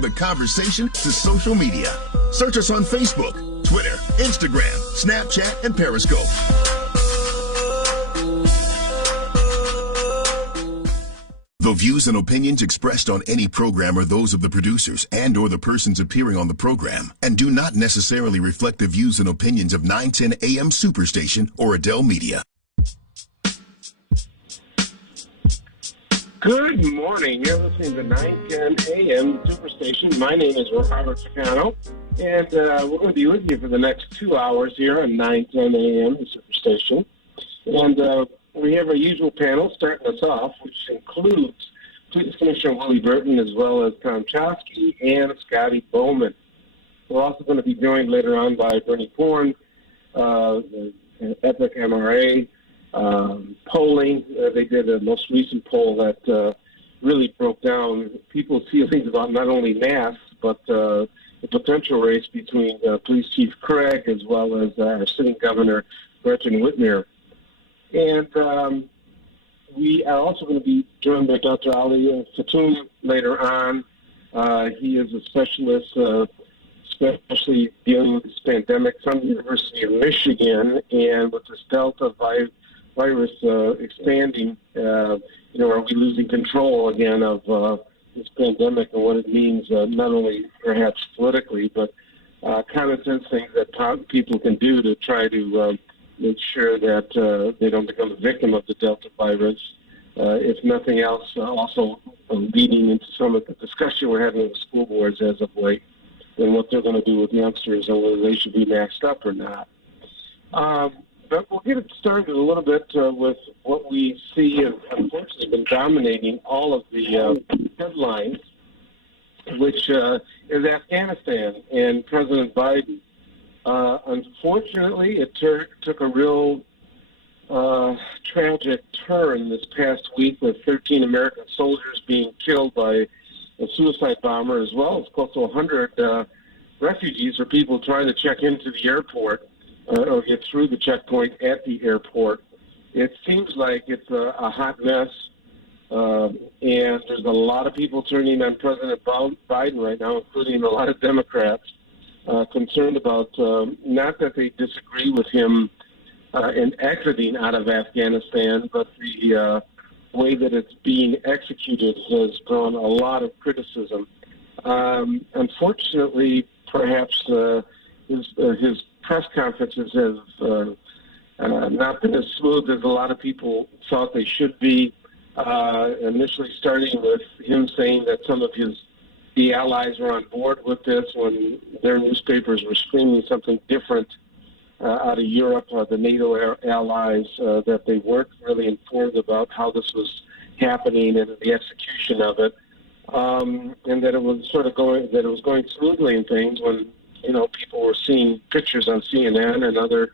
the conversation to social media. Search us on Facebook, Twitter, Instagram, Snapchat, and Periscope. The views and opinions expressed on any program are those of the producers and or the persons appearing on the program and do not necessarily reflect the views and opinions of 910 AM Superstation or Adele Media. Good morning. You're listening to 910 AM Superstation. My name is Robert Ficano, and we're going to be with you for the next 2 hours here on 910 AM Superstation. And we have our usual panel starting us off, which includes Police Commissioner Willie Burton as well as Tom Choske and Scotty Boman. We're also going to be joined later on by Bernie Porn, Epic MRA, polling. They did a most recent poll that really broke down people's feelings about not only masks, but the potential race between Police Chief Craig as well as our sitting governor, Gretchen Whitmer. And we are also going to be joined by Dr. Ali Fattoun later on. He is a specialist, especially dealing with this pandemic from the University of Michigan, and with this Delta virus expanding, are we losing control again of this pandemic and what it means, not only perhaps politically, but common sense things that people can do to try to make sure that they don't become a victim of the Delta virus. If nothing else, also leading into some of the discussion we're having with school boards as of late, and what they're going to do with youngsters and whether they should be maxed up or not. But we'll get it started a little bit with what we see has unfortunately been dominating all of the headlines, which is Afghanistan and President Biden. Unfortunately, it took a real tragic turn this past week with 13 American soldiers being killed by a suicide bomber, as well as close to 100 refugees or people trying to check into the airport or get through the checkpoint at the airport. It seems like it's a hot mess, and there's a lot of people turning on President Biden right now, including a lot of Democrats, concerned about not that they disagree with him in exiting out of Afghanistan, but the way that it's being executed has drawn a lot of criticism. Unfortunately, perhaps his press conferences have not been as smooth as a lot of people thought they should be. Initially starting with him saying that some of the allies were on board with this when their newspapers were screaming something different out of Europe, the NATO allies, that they weren't really informed about how this was happening and the execution of it, and that it was going smoothly and things when people were seeing pictures on CNN and other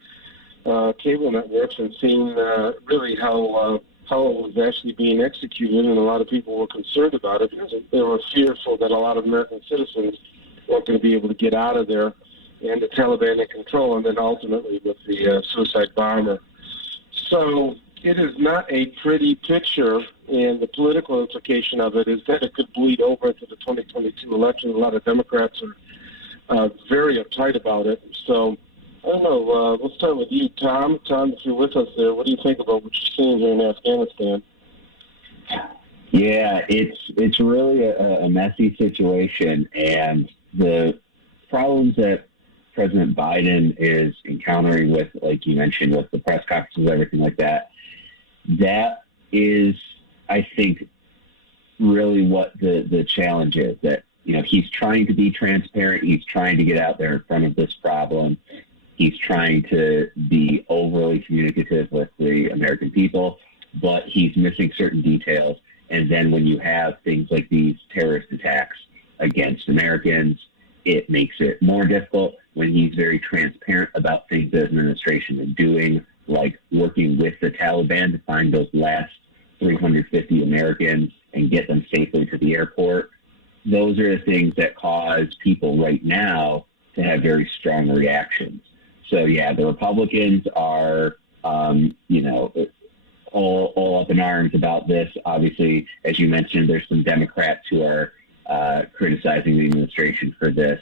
cable networks and seeing really how it was actually being executed, and a lot of people were concerned about it because they were fearful that a lot of American citizens weren't going to be able to get out of there, and the Taliban in control, and then ultimately with the suicide bomber. So it is not a pretty picture, and the political implication of it is that it could bleed over into the 2022 election. A lot of Democrats are very uptight about it. So I don't know. Let's start with you, Tom. Tom, if you're with us there, what do you think about what you're seeing here in Afghanistan? Yeah, it's really a messy situation, and the problems that President Biden is encountering with, like you mentioned, with the press conferences, everything like that, that is, I think, really what the challenge is. That, he's trying to be transparent. He's trying to get out there in front of this problem. He's trying to be overly communicative with the American people, but he's missing certain details. And then when you have things like these terrorist attacks against Americans, it makes it more difficult. When he's very transparent about things the administration is doing, like working with the Taliban to find those last 350 Americans and get them safely to the airport, those are the things that cause people right now to have very strong reactions. So, yeah, the Republicans are, all up in arms about this. Obviously, as you mentioned, there's some Democrats who are criticizing the administration for this.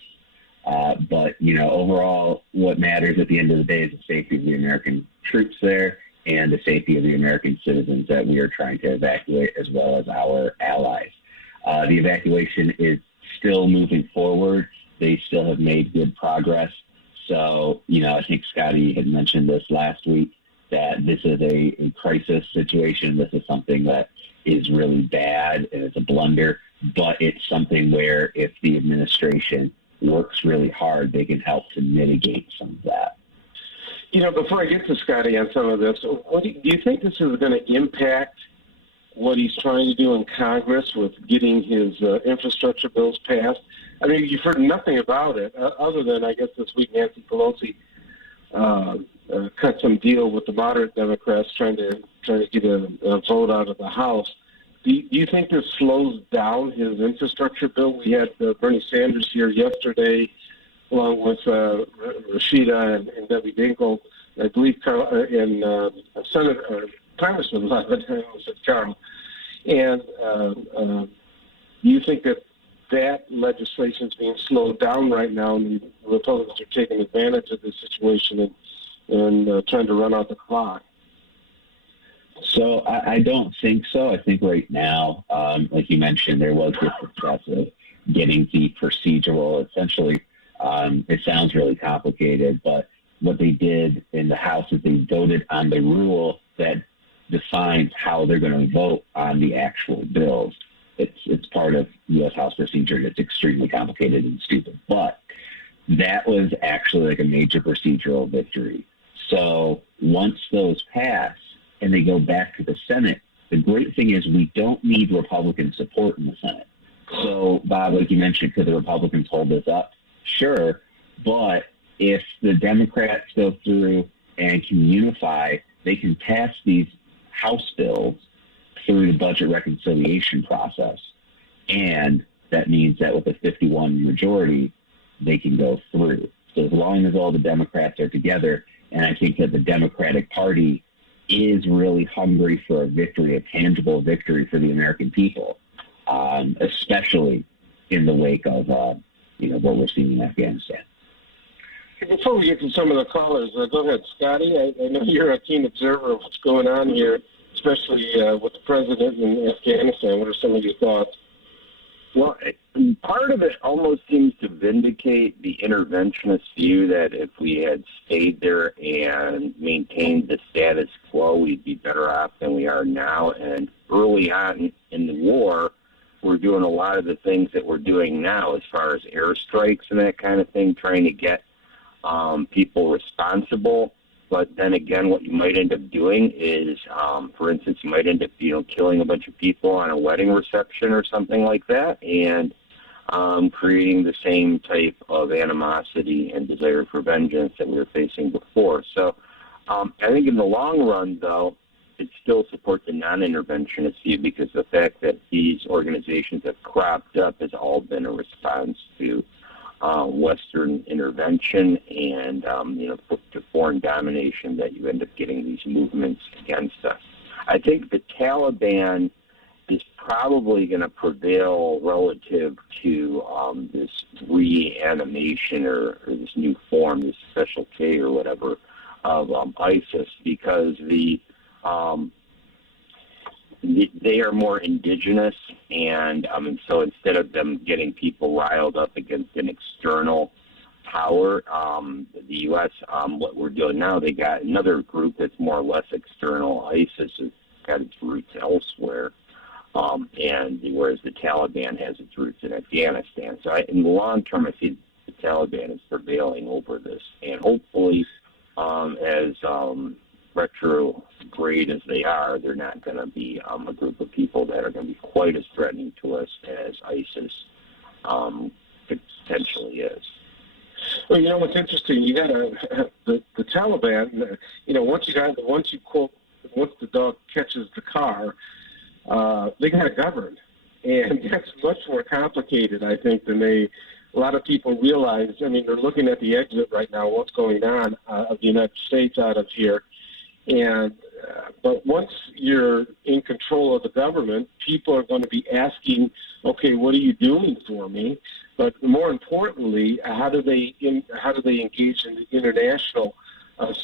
But, overall, what matters at the end of the day is the safety of the American troops there and the safety of the American citizens that we are trying to evacuate, as well as our allies. The evacuation is still moving forward. They still have made good progress. So, I think Scotty had mentioned this last week, that this is a crisis situation. This is something that is really bad and it's a blunder, but it's something where if the administration works really hard, they can help to mitigate some of that. Before I get to Scotty on some of this, do you think this is going to impact what he's trying to do in Congress with getting his infrastructure bills passed? I mean, you've heard nothing about it, other than, I guess, this week Nancy Pelosi cut some deal with the moderate Democrats trying to get a vote out of the House. Do you think this slows down his infrastructure bill? We had Bernie Sanders here yesterday, along with Rashida and Debbie Dinkle, I believe, and Congressman Levin, Carl. And do you think that legislation is being slowed down right now, and the Republicans are taking advantage of this situation and trying to run out the clock? So I don't think so. I think right now, like you mentioned, there was this success of getting the procedural, essentially, it sounds really complicated, but what they did in the House is they voted on the rule that defines how they're going to vote on the actual bills. It's part of U.S. House procedure. It's extremely complicated and stupid, but that was actually like a major procedural victory. So once those pass and they go back to the Senate, the great thing is we don't need Republican support in the Senate. So, Bob, like you mentioned, could the Republicans hold this up? Sure, but if the Democrats go through and can unify, they can pass these House bills through the budget reconciliation process. And that means that with a 51 majority, they can go through. So as long as all the Democrats are together, and I think that the Democratic Party is really hungry for a victory, a tangible victory for the American people, especially in the wake of what we're seeing in Afghanistan. Before we get to some of the callers, go ahead, Scotty. I know you're a keen observer of what's going on here, especially with the president in Afghanistan. What are some of your thoughts? Well, part of it almost seems to vindicate the interventionist view that if we had stayed there and maintained the status quo, we'd be better off than we are now. And early on in the war, we're doing a lot of the things that we're doing now as far as airstrikes and that kind of thing, trying to get people responsible. But then again, what you might end up doing is, for instance, you might end up, killing a bunch of people on a wedding reception or something like that, and creating the same type of animosity and desire for vengeance that we were facing before. So I think in the long run, though, it still supports the non-interventionist view, because the fact that these organizations have cropped up has all been a response to Western intervention and, to foreign domination, that you end up getting these movements against us. I think the Taliban is probably going to prevail relative to this reanimation or this new form, this Special K or whatever, of ISIS, because they are more indigenous, and so instead of them getting people riled up against an external power, the U.S., what we're doing now, they got another group that's more or less external. ISIS has got its roots elsewhere, and whereas the Taliban has its roots in Afghanistan. So in the long term, I see the Taliban is prevailing over this, and hopefully, as retrograde as they are, they're not going to be a group of people that are going to be quite as threatening to us as ISIS potentially is. Well, what's interesting, you got the Taliban. Once the dog catches the car, they got to govern, and that's much more complicated, I think, than a lot of people realize. I mean, they're looking at the exit right now, what's going on of the United States out of here. And But once you're in control of the government, people are going to be asking, okay, what are you doing for me? But more importantly, how do they engage in the international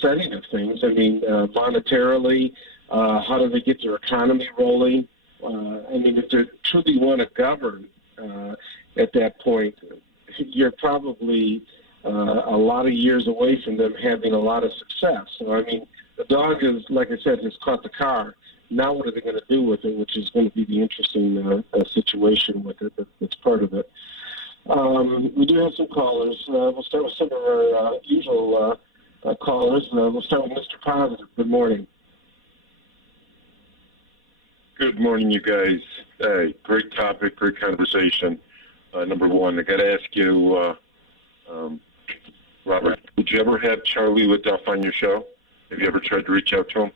setting of things? I mean, monetarily, how do they get their economy rolling? I mean, if they truly want to govern at that point, you're probably a lot of years away from them having a lot of success. So, I mean, the dog is, like I said, has caught the car. Now what are they going to do with it, which is going to be the interesting situation with it. That's part of it. We do have some callers. We'll start with some of our usual callers. We'll start with Mr. Positive. Good morning. Good morning, you guys. Great topic, great conversation. Number one, I got to ask you, Robert, would you ever have Charlie Liddell on your show? Have you ever tried to reach out to him?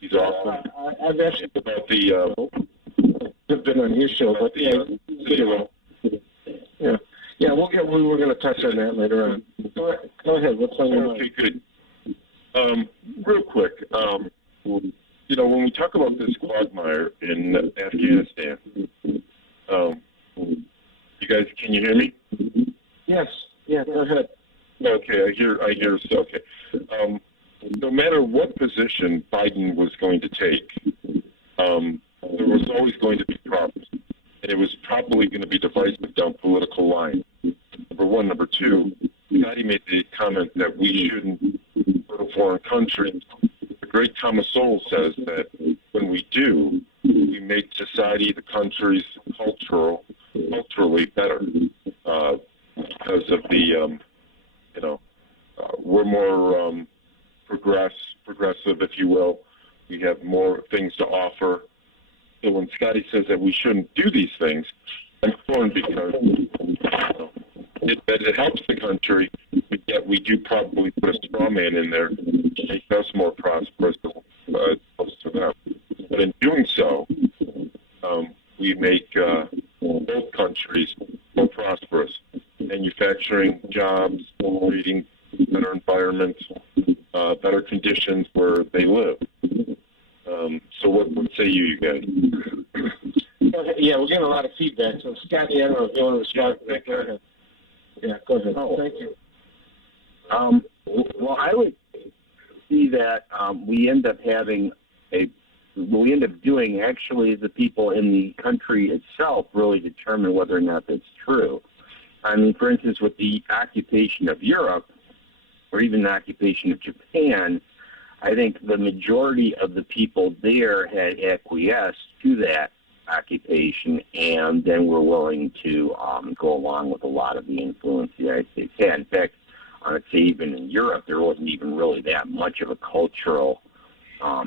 He's awesome. I've actually about the been on his show, but yeah. We were going to touch on that later on. Go ahead. What's on your mind? Okay, good. Real quick, you know, when we talk about this quagmire in Afghanistan, you guys, can you hear me? Yes. Yeah, go ahead. Okay, I hear. So, okay. No matter what position Biden was going to take, there was always going to be problems. And it was probably going to be divisive down political lines. Number one. Number two, Scotty made the comment that we shouldn't go to foreign countries. The great Thomas Sowell says that when we do, we make society, the countries, culturally better because of the, we're more progressive, if you will. We have more things to offer. So when Scotty says that we shouldn't do these things, I'm torn because it helps the country, but yet we do probably put a straw man in there to make us more prosperous as opposed to them. But in doing so, we make both countries more prosperous. Manufacturing, jobs, breeding, better environments, better conditions where they live. So what say you guys? Yeah, we're getting a lot of feedback. So, Scotty, I don't know if you want to respond to that. Go ahead. Yeah, go ahead. Oh, thank you. Well, I would see that we end up doing actually the people in the country itself really determine whether or not that's true. I mean, for instance, with the occupation of Europe or even the occupation of Japan, I think the majority of the people there had acquiesced to that occupation and then were willing to go along with a lot of the influence the United States had. In fact, I'd say even in Europe, there wasn't even really that much of a cultural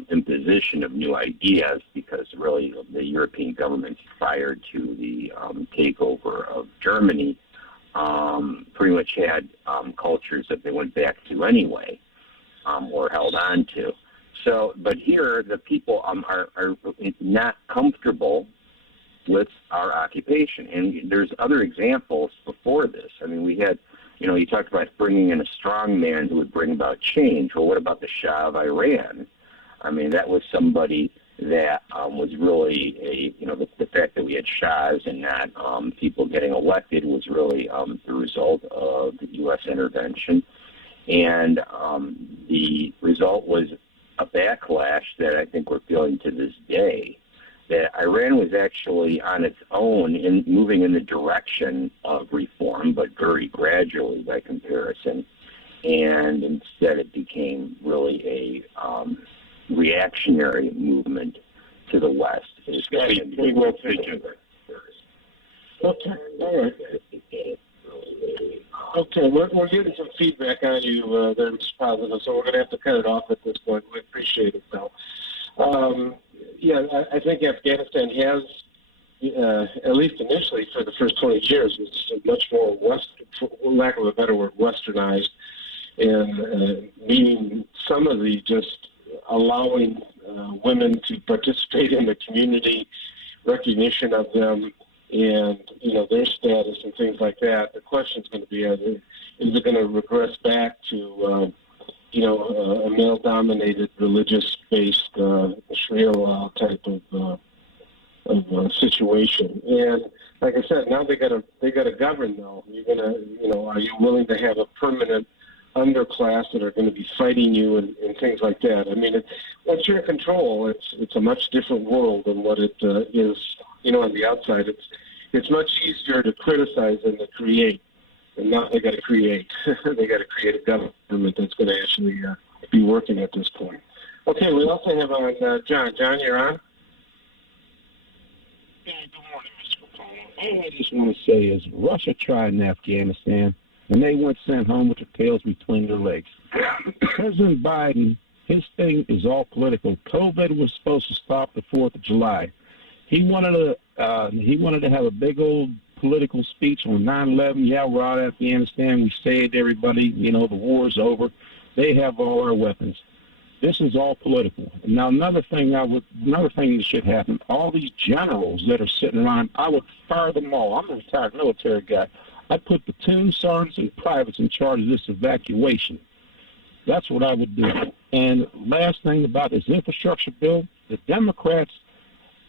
imposition of new ideas because really the European governments prior to the takeover of Germany pretty much had cultures that they went back to anyway or held on to. So, but here the people are not comfortable with our occupation. And there's other examples before this. I mean, we had, you talked about bringing in a strong man who would bring about change. Well, what about the Shah of Iran? I mean, that was somebody that was really the fact that we had Shahs and not people getting elected was really the result of the U.S. intervention. And the result was a backlash that I think we're feeling to this day, that Iran was actually on its own in moving in the direction of reform, but very gradually by comparison. And instead it became really a reactionary movement to the West. Very well taken. Okay, all right. Okay, we're getting some feedback on you there, Mr. Positive, so we're going to have to cut it off at this point. We appreciate it, though. I think Afghanistan has, at least initially for the first 20 years, was much more for lack of a better word, westernized, and meaning some of the just allowing women to participate in the community, recognition of them, and their status and things like that. The question is going to be: is it going to regress back to a male-dominated, religious-based Sharia law type of situation. And like I said, now they got to govern though. You're gonna, are you willing to have a permanent underclass that are going to be fighting you and things like that? I mean, once you're in control, it's a much different world than what it is. On the outside, it's much easier to criticize than to create. And now they got to create. They got to create a government that's going to actually be working at this point. Okay, we also have on John. John, you're on. Yeah, good morning, Mr. Ficano. All I just want to say is Russia tried in Afghanistan, and they went sent home with their tails between their legs. President Biden, his thing is all political. COVID was supposed to stop the 4th of July. He wanted to have a big old political speech on 9/11. Yeah, we're out of Afghanistan. We saved everybody. The war's over. They have all our weapons. This is all political. Now, another thing that should happen, all these generals that are sitting around, I would fire them all. I'm a retired military guy. I'd put platoon sergeants and privates in charge of this evacuation. That's what I would do. And last thing about this infrastructure bill, the Democrats,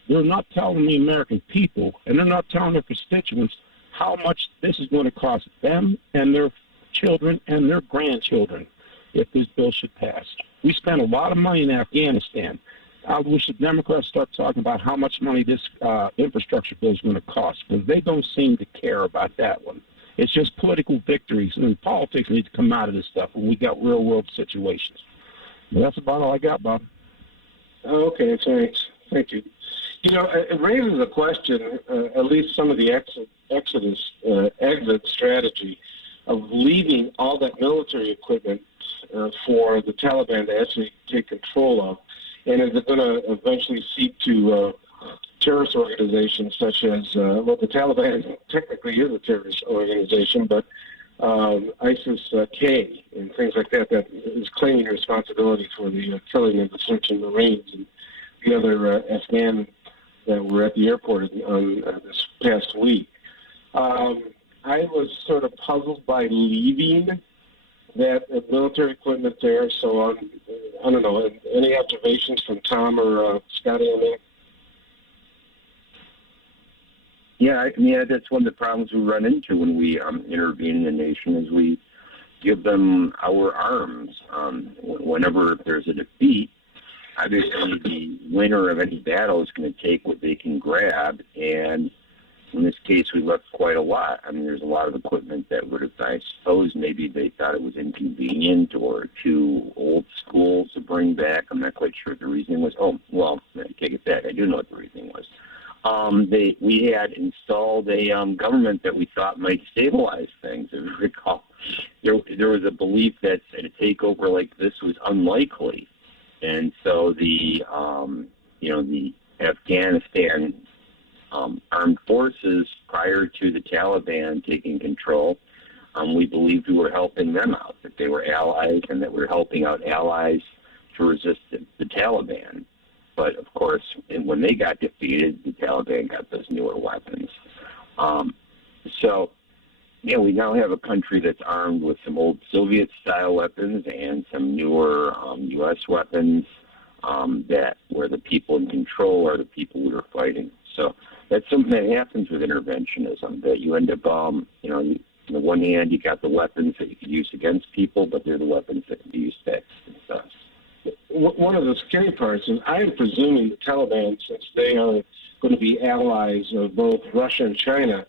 they're not telling the American people, and they're not telling their constituents how much this is going to cost them and their children and their grandchildren if this bill should pass. We spent a lot of money in Afghanistan. I wish the Democrats start talking about how much money this infrastructure bill is going to cost, because they don't seem to care about that one. It's just political victories, and politics need to come out of this stuff when we got real-world situations. But that's about all I got, Bob. Okay, thanks. Thank you. It raises a question, at least some of the exit strategy of leaving all that military equipment for the Taliban to actually take control of. And is it going to eventually seep to terrorist organizations such as, the Taliban technically is a terrorist organization, but ISIS-K and things like that is claiming responsibility for the killing of the Serbian Marines and the other Afghan that were at the airport on this past week. I was sort of puzzled by leaving that military equipment there. So I don't know. Any observations from Tom or Scotty on that? Yeah, that's one of the problems we run into when we intervene in the nation is we give them our arms. Whenever there's a defeat, obviously the winner of any battle is going to take what they can grab, and in this case, we left quite a lot. I mean, there's a lot of equipment that would have, I suppose, maybe they thought it was inconvenient or too old school to bring back. I'm not quite sure what the reasoning was. Oh, well, I take it back. I do know what the reasoning was. We had installed a government that we thought might stabilize things. If you recall, there was a belief that a takeover like this was unlikely, and so the Afghanistan armed forces prior to the Taliban taking control, we believed we were helping them out, that they were allies and that we were helping out allies to resist the Taliban. But, of course, when they got defeated, the Taliban got those newer weapons. We now have a country that's armed with some old Soviet-style weapons and some newer U.S. weapons where the people in control are the people we are fighting. So that's something that happens with interventionism, that you end up, on the one hand, you got the weapons that you can use against people, but they're the weapons that can be used against us. One of the scary parts is I am presuming the Taliban, since they are going to be allies of both Russia and China,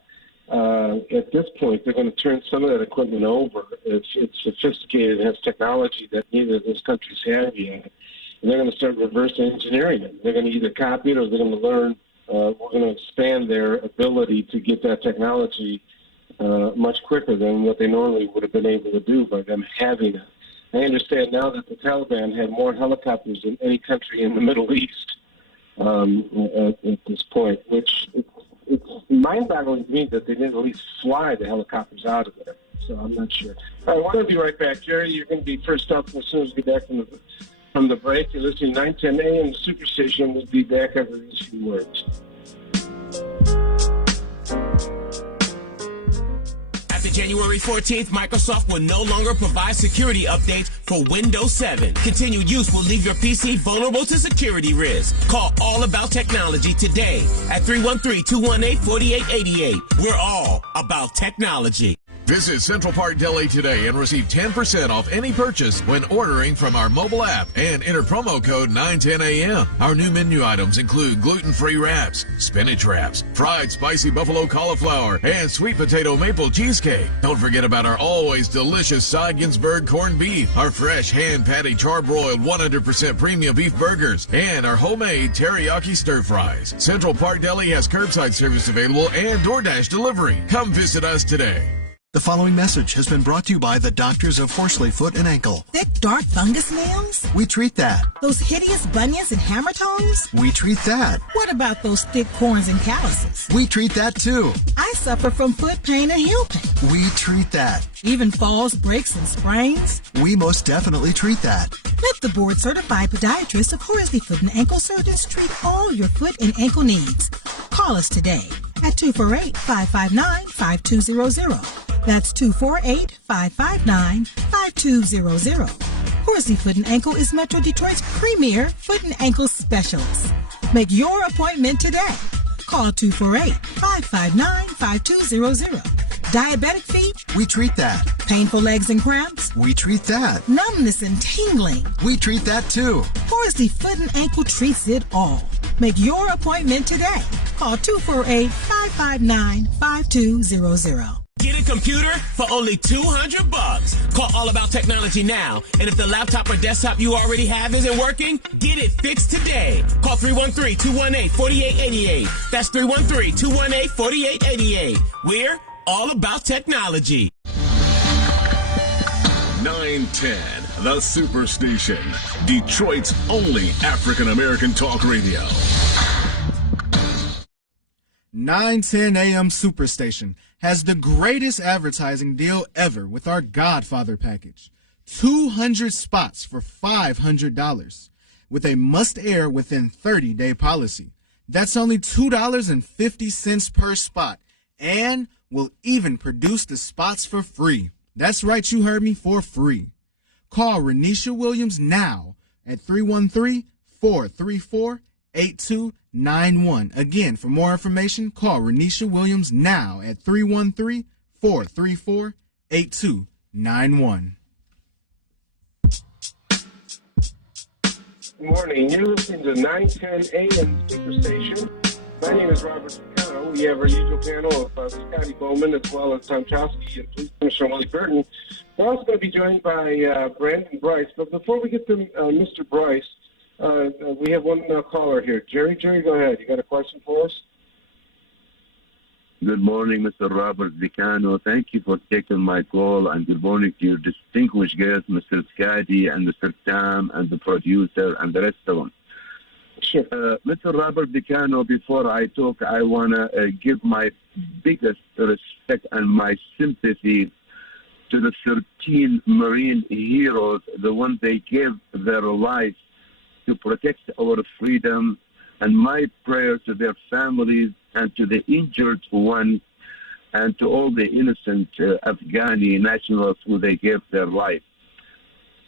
at this point they're going to turn some of that equipment over. It's sophisticated, it has technology that neither of those countries have yet. And they're going to start reverse engineering it. They're going to either copy it or they're going to learn. We're going to expand their ability to get that technology much quicker than what they normally would have been able to do by them having it. I understand now that the Taliban had more helicopters than any country in the Middle East at this point, which it's mind-boggling to me that they didn't at least fly the helicopters out of there. So I'm not sure. All right, we're going to be right back. Jerry, you're going to be first up as soon as we get back from the break. You're listening to 910 AM Superstation. We'll be back after these few words. After January 14th, Microsoft will no longer provide security updates for Windows 7. Continued use will leave your PC vulnerable to security risks. Call All About Technology today at 313-218-4888. We're all about technology. Visit Central Park Deli today and receive 10% off any purchase when ordering from our mobile app and enter promo code 910AM. Our new menu items include gluten-free wraps, spinach wraps, fried spicy buffalo cauliflower, and sweet potato maple cheesecake. Don't forget about our always delicious Cy Ginsberg corned beef, our fresh hand-patty charbroiled 100% premium beef burgers, and our homemade teriyaki stir fries. Central Park Deli has curbside service available and DoorDash delivery. Come visit us today. The following message has been brought to you by the doctors of Horsley Foot and Ankle. Thick, dark fungus nails? We treat that. Those hideous bunions and hammer tones? We treat that. What about those thick corns and calluses? We treat that too. I suffer from foot pain and heel pain. We treat that. Even falls, breaks, and sprains? We most definitely treat that. Let the board-certified podiatrist of Horsley Foot and Ankle Surgeons treat all your foot and ankle needs. Call us today at 248-559-5200. That's 248-559-5200. Horsley Foot and Ankle is Metro Detroit's premier foot and ankle specialist. Make your appointment today. Call 248-559-5200. Diabetic feet? We treat that. Painful legs and cramps? We treat that. Numbness and tingling? We treat that too. Horsley Foot and Ankle treats it all. Make your appointment today. Call 248-559-5200. Get a computer for only $200. Call All About Technology now. And if the laptop or desktop you already have isn't working, get it fixed today. Call 313-218-4888. That's 313-218-4888. We're all about technology. 910, the Superstation. Detroit's only African-American talk radio. 910 AM Superstation has the greatest advertising deal ever with our Godfather package. 200 spots for $500 with a must-air within 30-day policy. That's only $2.50 per spot, and we'll even produce the spots for free. That's right, you heard me, for free. Call Renisha Williams now at 313-434-8291. Again, for more information, call Renisha Williams now at 313-434-8291. Good morning. You're listening to 910 AM Superstation. My name is Robert Ficano. We have our usual panel of Scotty Boman as well as Choske and Police Commissioner Willie Burton. We're also going to be joined by Brandon Bryce. But before we get to Mr. Bryce, we have one caller here. Jerry, go ahead. You got a question for us? Good morning, Mr. Robert Ficano. Thank you for taking my call, and good morning to your distinguished guests, Mr. Scotty and Mr. Tom and the producer and the rest of them. Sure. Mr. Robert Ficano, before I talk, I want to give my biggest respect and my sympathy to the 13 Marine heroes, the ones they gave their life to protect our freedom, and my prayer to their families and to the injured ones and to all the innocent Afghani nationals who they gave their life.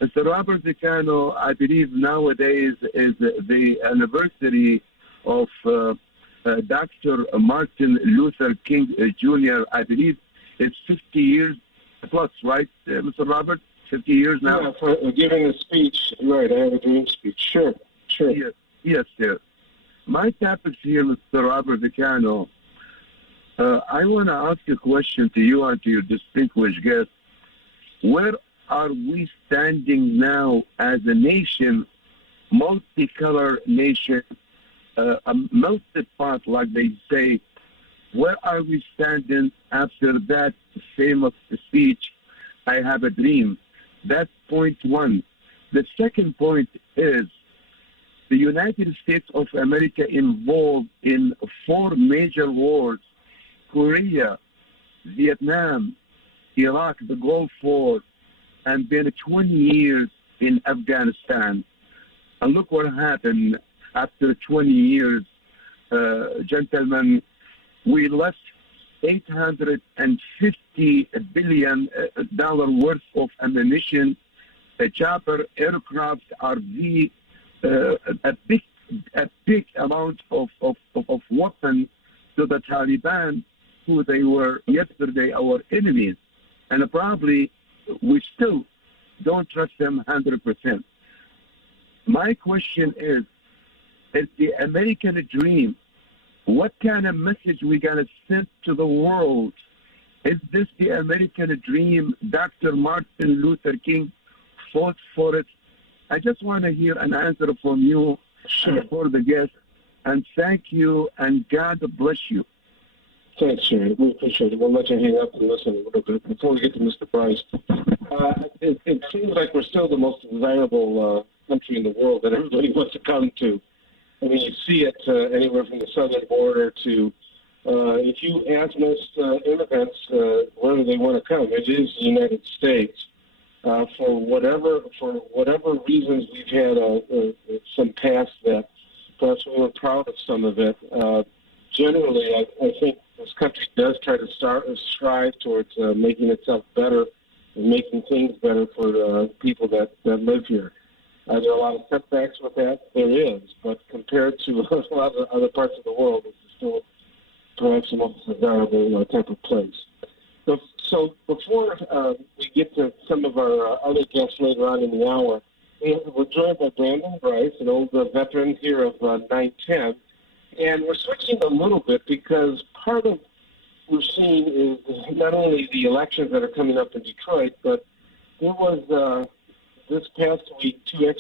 Mr. Robert Ficano, I believe nowadays is the anniversary of Dr. Martin Luther King Jr. I believe it's 50 years plus, right, Mr. Robert? 50 years now? Yeah, for giving a speech. Right, I have a dream speech. Sure. Yes, sir. My topic here, Mr. Robert Ficano, I want to ask a question to you and to your distinguished guests. Where are we standing now as a nation, multicolor nation, a melted pot, like they say? Where are we standing after that famous speech, I have a dream? That's point one. The second point is the United States of America involved in 4 major wars: Korea, Vietnam, Iraq, the Gulf War, and been 20 years in Afghanistan. And look what happened after 20 years, gentlemen. We left $850 billion worth of ammunition, chopper, aircraft, RV, a big amount of weapons to the Taliban, who they were yesterday our enemies. And probably we still don't trust them 100%. My question is the American dream, what kind of message we going to send to the world? Is this the American dream? Dr. Martin Luther King fought for it. I just want to hear an answer from you for the guest. And thank you, and God bless you. Thanks, Sharon. We appreciate it. We'll let you hang up and listen a little bit before we get to Mr. Bryce. It seems like we're still the most desirable country in the world that everybody wants to come to. I mean, you see it anywhere from the southern border to, if you ask most immigrants where do they want to come, it is the United States. For whatever reasons, we've had some past that perhaps we were proud of some of it. Generally, I think this country does try to strive towards making itself better and making things better for people that live here. There are a lot of setbacks with that. There is, but compared to a lot of other parts of the world, it's still perhaps the most desirable type of place. So before we get to some of our other guests later on in the hour, we're joined by Brandon Bryce, an old veteran here of 910, and we're switching a little bit because part of what we're seeing is not only the elections that are coming up in Detroit, but there was this past week two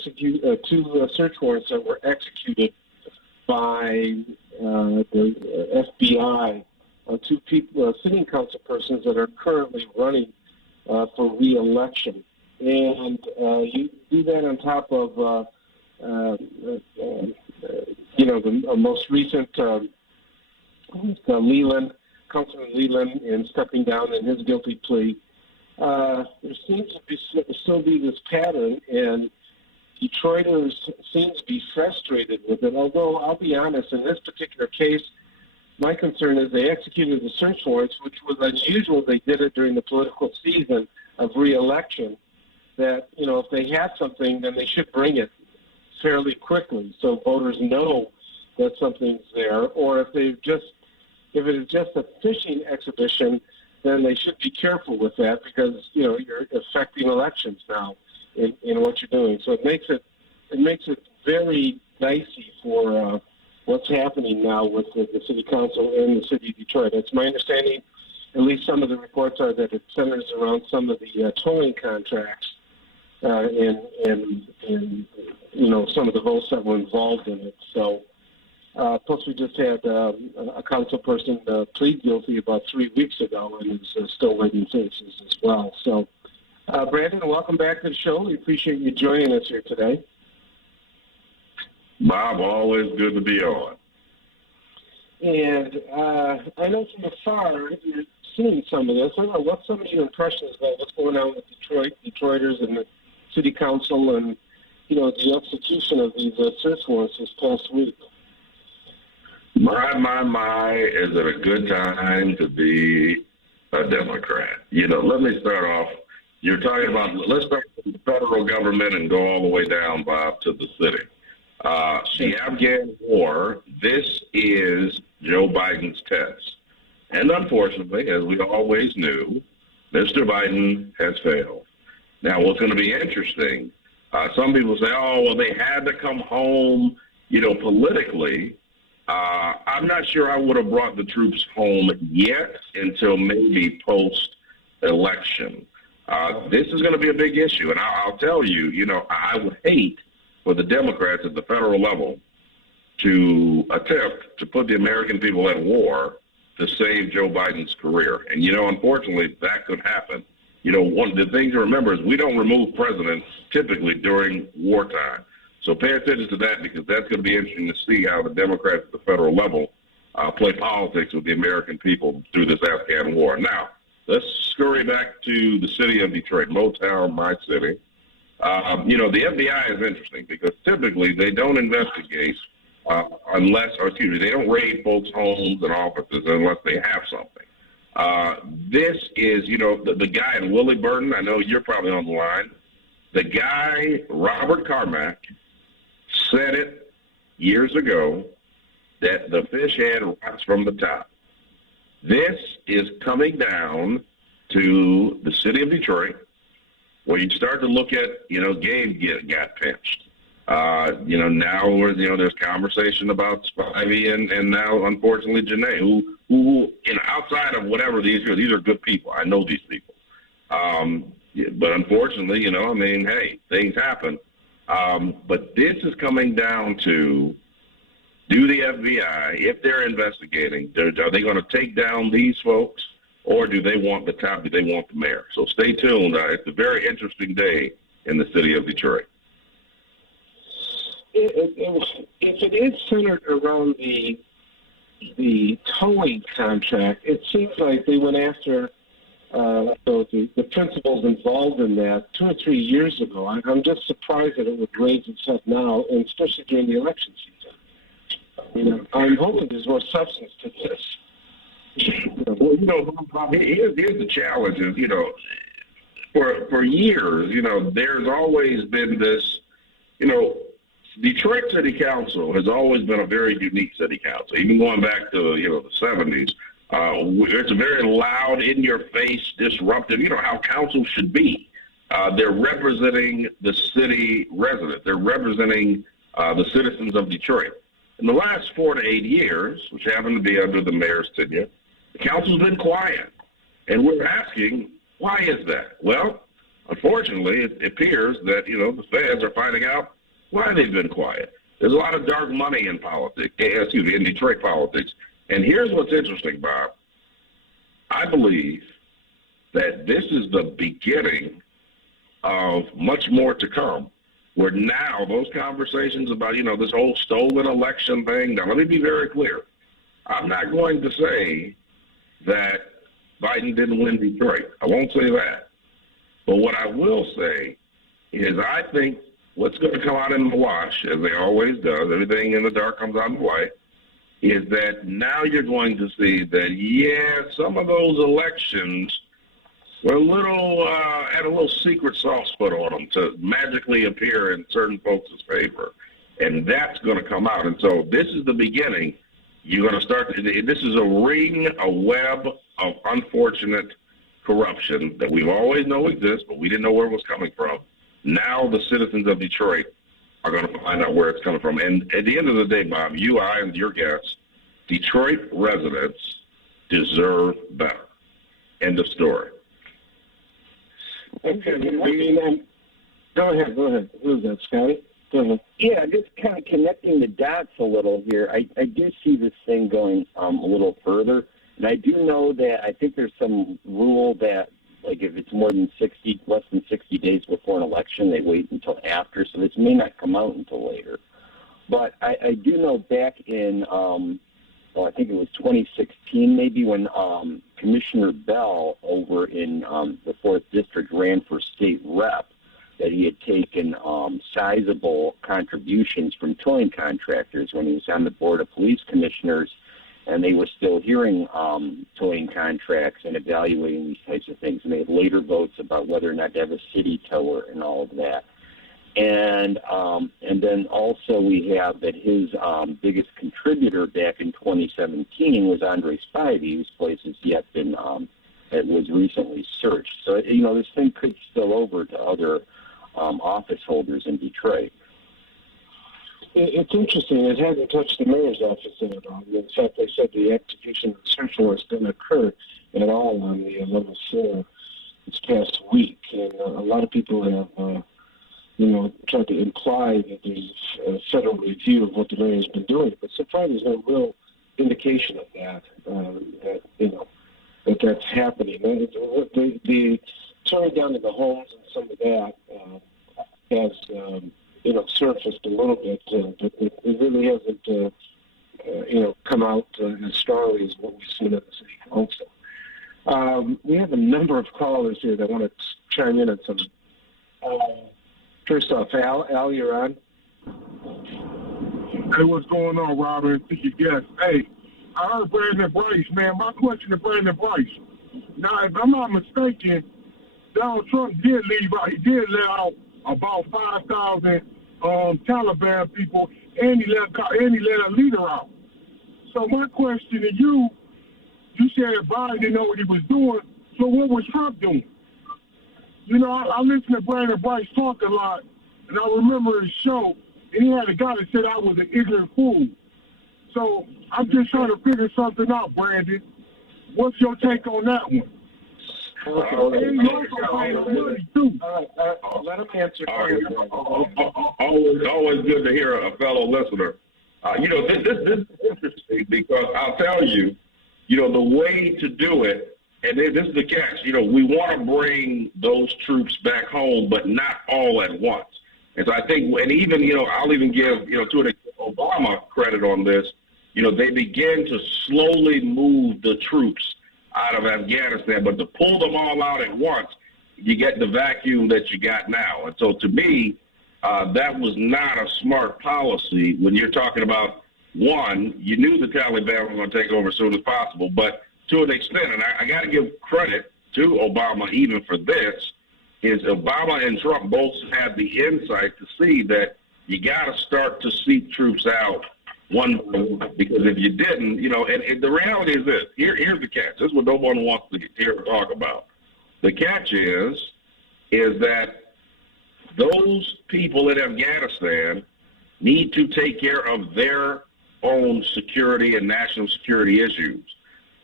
search warrants that were executed by the FBI. Two people, sitting council persons that are currently running for re-election, and you do that on top of the most recent Leland, Councilman Leland, in stepping down in his guilty plea. There seems to still be this pattern, and Detroiters seem to be frustrated with it. Although I'll be honest, in this particular case, my concern is they executed the search warrants, which was unusual. They did it during the political season of re-election. That, if they had something, then they should bring it fairly quickly so voters know that something's there. Or if it is just a fishing exhibition, then they should be careful with that because you're affecting elections now in what you're doing. So it makes it very dicey for what's happening now with the city council in the city of Detroit. It's my understanding, at least some of the reports are, that it centers around some of the towing contracts and some of the votes that were involved in it. So plus we just had a council person plead guilty about 3 weeks ago and is still waiting cases as well. So Brandon, welcome back to the show. We appreciate you joining us here today. Bob, always good to be on. And I know from afar you're seeing some of this. I don't know, what's some of your impressions about what's going on with Detroiters and the city council and, the execution of these search warrants this past week? My, is it a good time to be a Democrat? Let me start off. You're talking about, let's start with the federal government and go all the way down, Bob, to the city. The Afghan war, this is Joe Biden's test. And unfortunately, as we always knew, Mr. Biden has failed. Now, what's going to be interesting, some people say, they had to come home, politically. I'm not sure I would have brought the troops home yet until maybe post-election. This is going to be a big issue. And I'll tell you, I would hate for the Democrats at the federal level to attempt to put the American people at war to save Joe Biden's career. And, unfortunately, that could happen. One of the things to remember is we don't remove presidents typically during wartime. So pay attention to that because that's going to be interesting to see how the Democrats at the federal level play politics with the American people through this Afghan war. Now, let's scurry back to the city of Detroit, Motown, my city. The FBI is interesting because typically they don't investigate they don't raid folks' homes and offices unless they have something. This is, the guy in Willie, Burton, I know you're probably on the line. The guy, Robert Carmack, said it years ago that the fish head rots from the top. This is coming down to the city of Detroit, where you start to look at, Gabe got pinched. Now there's conversation about Spivey and now, unfortunately, Janae, who outside of whatever these are good people. I know these people. But unfortunately, hey, things happen. But this is coming down to, do the FBI, if they're investigating, are they going to take down these folks, or do they want the top, do they want the mayor? So stay tuned. It's a very interesting day in the city of Detroit. If it is centered around the towing contract, it seems like they went after the principals involved in that 2 or 3 years ago. I'm just surprised that it would raise itself now, and especially during the election season. I'm hoping there's more substance to this. Well, here's the challenge is, for years, there's always been this, Detroit City Council has always been a very unique city council, even going back to, the 70s. It's a very loud, in-your-face, disruptive, how council should be. They're representing the city residents. They're representing the citizens of Detroit. In the last 4 to 8 years, which happen to be under the mayor's tenure, the council's been quiet. And we're asking, why is that? Well, unfortunately, it appears that, the feds are finding out why they've been quiet. There's a lot of dark money in politics, in Detroit politics. And here's what's interesting, Bob. I believe that this is the beginning of much more to come, where now those conversations about, this whole stolen election thing, now let me be very clear. I'm not going to say that Biden didn't win Detroit. I won't say that. But what I will say is I think what's going to come out in the wash, as they always do, everything in the dark comes out in the light, is that now you're going to see that, some of those elections were had a little secret sauce put on them to magically appear in certain folks' favor. And that's going to come out. And so this is the beginning. You're going to start, this is a web of unfortunate corruption that we've always known exists, but we didn't know where it was coming from. Now the citizens of Detroit are going to find out where it's coming from. And at the end of the day, Bob, you, I, and your guests, Detroit residents deserve better. End of story. Okay. Go ahead. Who's that, Scotty? Go ahead. Yeah, just kind of connecting the dots a little here. I do see this thing going a little further. And I do know that I think there's some rule that, like, if it's less than 60 days before an election, they wait until after. So this may not come out until later. But I do know back in, I think it was 2016 maybe, when Commissioner Bell over in the 4th District ran for state rep, that he had taken sizable contributions from towing contractors when he was on the Board of Police Commissioners, and they were still hearing towing contracts and evaluating these types of things. And they had later votes about whether or not to have a city tower and all of that. And then also we have that his biggest contributor back in 2017 was Andre Spivey, whose place has yet been, it was recently searched. So, this thing could spill over to other office holders in Detroit. It's interesting. It hasn't touched the mayor's office at all. In fact, they said the execution of the search warrant didn't occur at all on the 11th this past week. And a lot of people have, tried to imply that there's a federal review of what the mayor has been doing. But so far, there's no real indication of that, that's happening. The tearing down of the homes and some of that has surfaced a little bit, but it really hasn't, come out as strongly as what we've seen at the city council. We have a number of callers here that want to chime in on something. First off, Al, you're on. Hey, what's going on, Robert? It's your guest. Hey, I heard Brandon Bryce, man. My question to Brandon Bryce. Now, if I'm not mistaken, Donald Trump did leave out. He did let out about 5,000 Taliban people, and he let a leader out. So my question to you, you said Biden didn't know what he was doing. So what was Trump doing? You know, I listen to Brandon Bryce talk a lot, and I remember his show, and he had a guy that said I was an ignorant fool. So I'm just trying to figure something out, Brandon. What's your take on that one? Okay. Let him answer. Always good to hear a fellow listener. You know, this is interesting because I'll tell you, you know, the way to do it, and this is the catch, you know, we want to bring those troops back home, but not all at once. And so I think, and even, you know, I'll even give, you know, to Obama credit on this, you know, they began to slowly move the troops out of Afghanistan, but to pull them all out at once, you get the vacuum that you got now. And so to me, that was not a smart policy when you're talking about, one, you knew the Taliban were going to take over as soon as possible, but to an extent, and I got to give credit to Obama even for this, is Obama and Trump both had the insight to see that you got to start to seek troops out one by one, because if you didn't, you know, and the reality is this, here's the catch. This is what no one wants to hear talk about. The catch is that those people in Afghanistan need to take care of their own security and national security issues.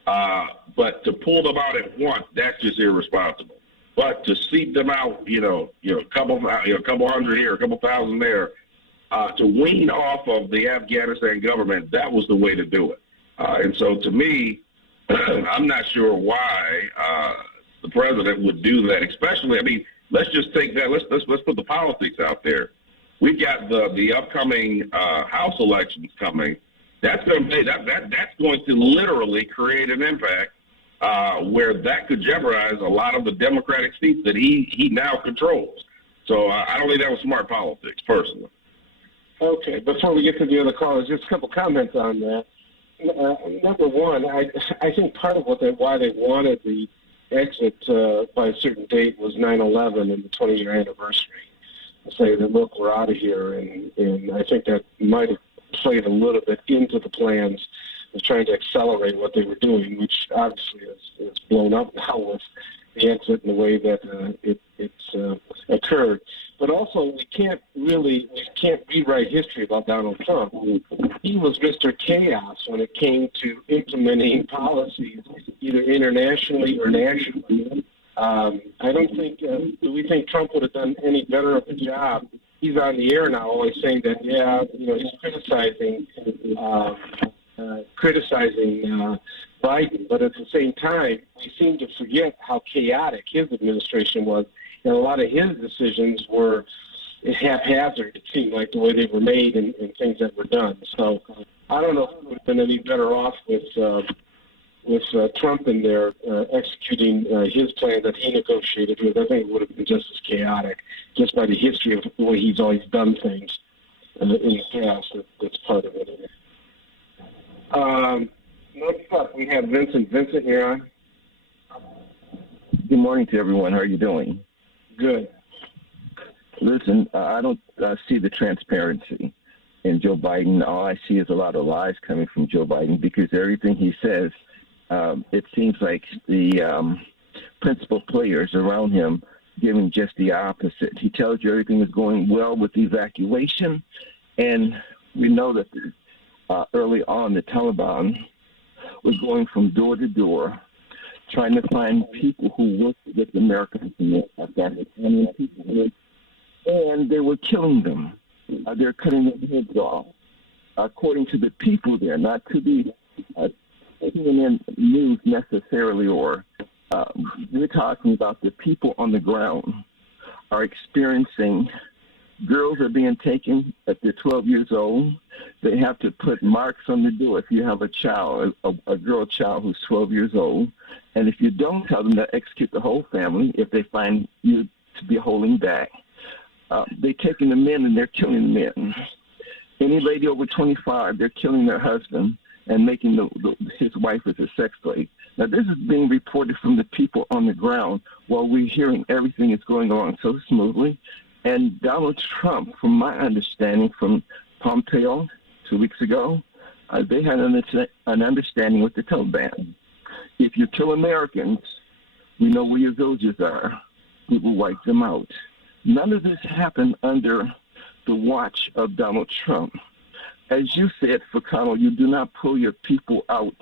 But to pull them out at once, that's just irresponsible. But to seek them out, a couple hundred here, a couple thousand there, to wean off of the Afghanistan government, that was the way to do it. And so to me, I'm not sure why the president would do that, especially, I mean, let's just take that, let's put the politics out there. We've got the upcoming House elections coming. That's going to literally create an impact where that could jeopardize a lot of the Democratic seats that he now controls. So I don't think that was smart politics, personally. Okay, before we get to the other callers, just a couple comments on that. Number one, I think part of why they wanted the exit by a certain date was 9/11 and the 20-year anniversary. Say that, look, we're out of here, and I think that might have played a little bit into the plans of trying to accelerate what they were doing, which obviously is blown up now with the exit and the way that it's occurred. But also, we can't rewrite history about Donald Trump. He was Mr. Chaos when it came to implementing policies, either internationally or nationally. I don't think, do we think Trump would have done any better of a job? He's on the air now always saying that, he's criticizing Biden, but at the same time, we seem to forget how chaotic his administration was, and a lot of his decisions were haphazard, it seemed like, the way they were made and things that were done. So I don't know if we would have been any better off with Trump in there executing his plan that he negotiated with. I think it would have been just as chaotic, just by the history of the way he's always done things in the past. That's part of it. Next up, we have Vincent. Vincent, you're on. Good morning to everyone. How are you doing? Good. Listen, I don't see the transparency in Joe Biden. All I see is a lot of lies coming from Joe Biden, because everything he says, it seems like the principal players around him giving just the opposite. He tells you everything is going well with the evacuation, and we know that early on the Taliban was going from door to door trying to find people who worked with Americans in Afghanistan, and they were killing them. They're cutting their heads off, according to the people there, not to the CNN news necessarily, or we're talking about the people on the ground are experiencing. Girls are being taken at they're 12 years old. They have to put marks on the door if you have a child, a girl child who's 12 years old. And if you don't tell them, to execute the whole family if they find you to be holding back. They're taking the men and they're killing the men. Any lady over 25, they're killing their husband and making his wife as a sex slave. Now, this is being reported from the people on the ground while we're hearing everything is going on so smoothly. And Donald Trump, from my understanding from Pompeo 2 weeks ago, they had an understanding with the Taliban. If you kill Americans, we know where your villages are. We will wipe them out. None of this happened under the watch of Donald Trump. As you said, Ficano, you do not pull your people out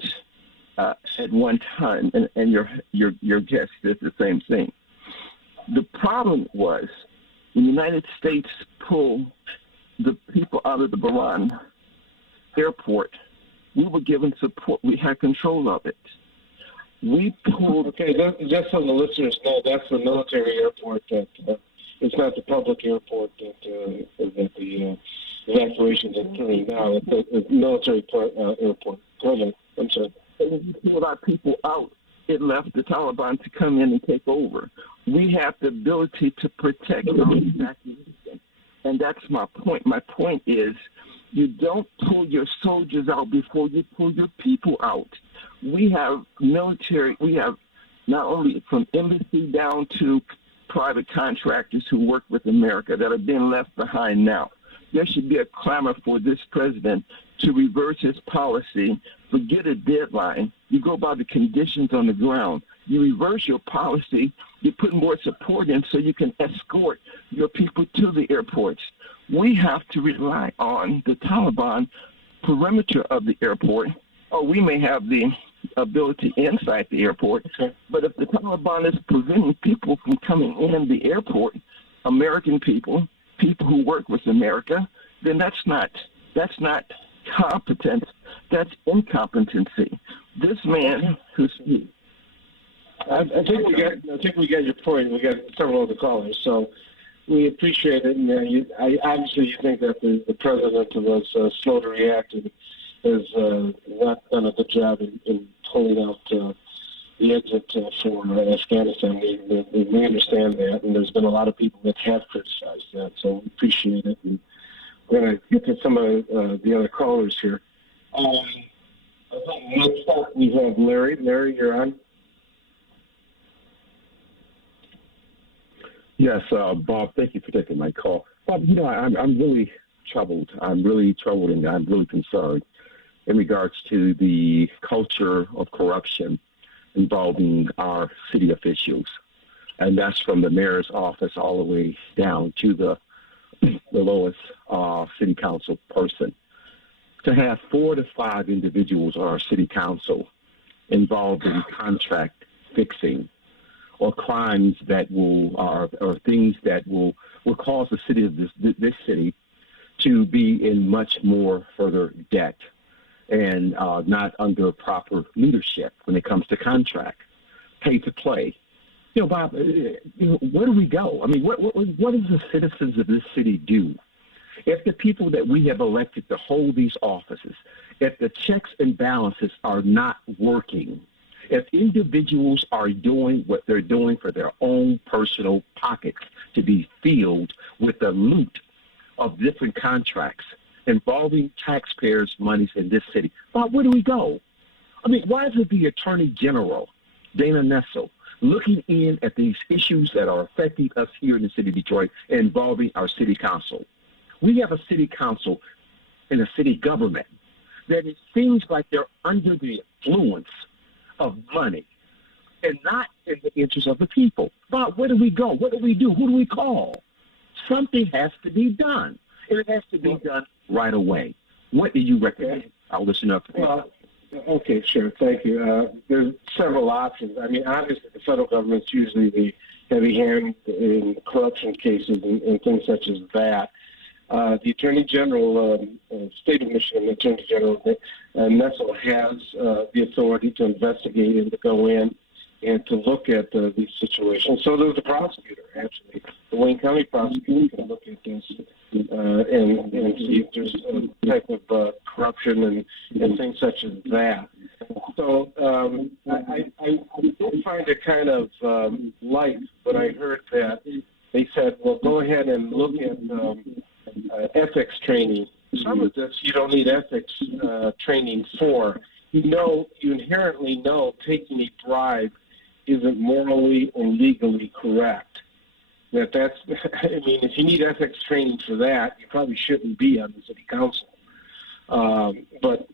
at one time, and your guest did the same thing. The problem was the United States pulled the people out of the Bahrain airport. We were given support. We had control of it. We pulled. Okay, just so the listeners know, that's the military airport. That it's not the public airport that the evacuations are occurring now. It's the military airport. Go ahead. I'm sorry. We pulled our people out. It left the Taliban to come in and take over. We have the ability to protect our evacuation, and that's my point. My point is, you don't pull your soldiers out before you pull your people out. We have military, we have not only from embassy down to private contractors who work with America that are being left behind now. There should be a clamor for this president to reverse his policy, forget a deadline. You go by the conditions on the ground. You reverse your policy. You put more support in so you can escort your people to the airports. We have to rely on the Taliban perimeter of the airport, or we may have the ability inside the airport. But if the Taliban is preventing people from coming in the airport, American people, people who work with America, then that's not competence. That's incompetency. This man who's I think we got your point. We got several other callers, so we appreciate it. And obviously you think that the president was slow to react and has not done a good job in pulling out the exit for Afghanistan. We understand that, and there's been a lot of people that have criticized that, so we appreciate it. And we're going to get to some of the other callers here. Next up, we have Larry. Larry, you're on. Yes, Bob, thank you for taking my call. Bob, I'm really troubled. I'm really troubled, and I'm really concerned in regards to the culture of corruption involving our city officials. And that's from the mayor's office all the way down to the lowest city council person. To have 4 to 5 individuals on our city council involved in contract fixing or crimes that or things that will cause the city of this city to be in much more further debt and not under proper leadership when it comes to contract, pay to play. Bob, where do we go? I mean, what does the citizens of this city do? If the people that we have elected to hold these offices, if the checks and balances are not working, if individuals are doing what they're doing for their own personal pockets to be filled with the loot of different contracts involving taxpayers' monies in this city, Bob, where do we go? I mean, why is it the Attorney General, Dana Nessel, looking in at these issues that are affecting us here in the city of Detroit involving our city council? We have a city council and a city government that it seems like they're under the influence of money and not in the interest of the people. Bob, where do we go? What do we do? Who do we call? Something has to be done, and it has to be done right away. What do you recommend? I'll listen up. Well, okay, sure. Thank you. There's several options. I mean, obviously, the federal government's usually the heavy hand in corruption cases and things such as that. The Attorney General, State of Michigan Attorney General Nessel has the authority to investigate and to go in and to look at these situations. So does the prosecutor, actually. The Wayne County prosecutor can look at this and see if there's a type of corruption and things such as that. So I did find it kind of light when I heard that they said, well, go ahead and look at ethics training. Some this you don't need ethics training for. You inherently know taking a bribe isn't morally or legally correct. That's I mean, if you need ethics training for that, you probably shouldn't be on the city council. But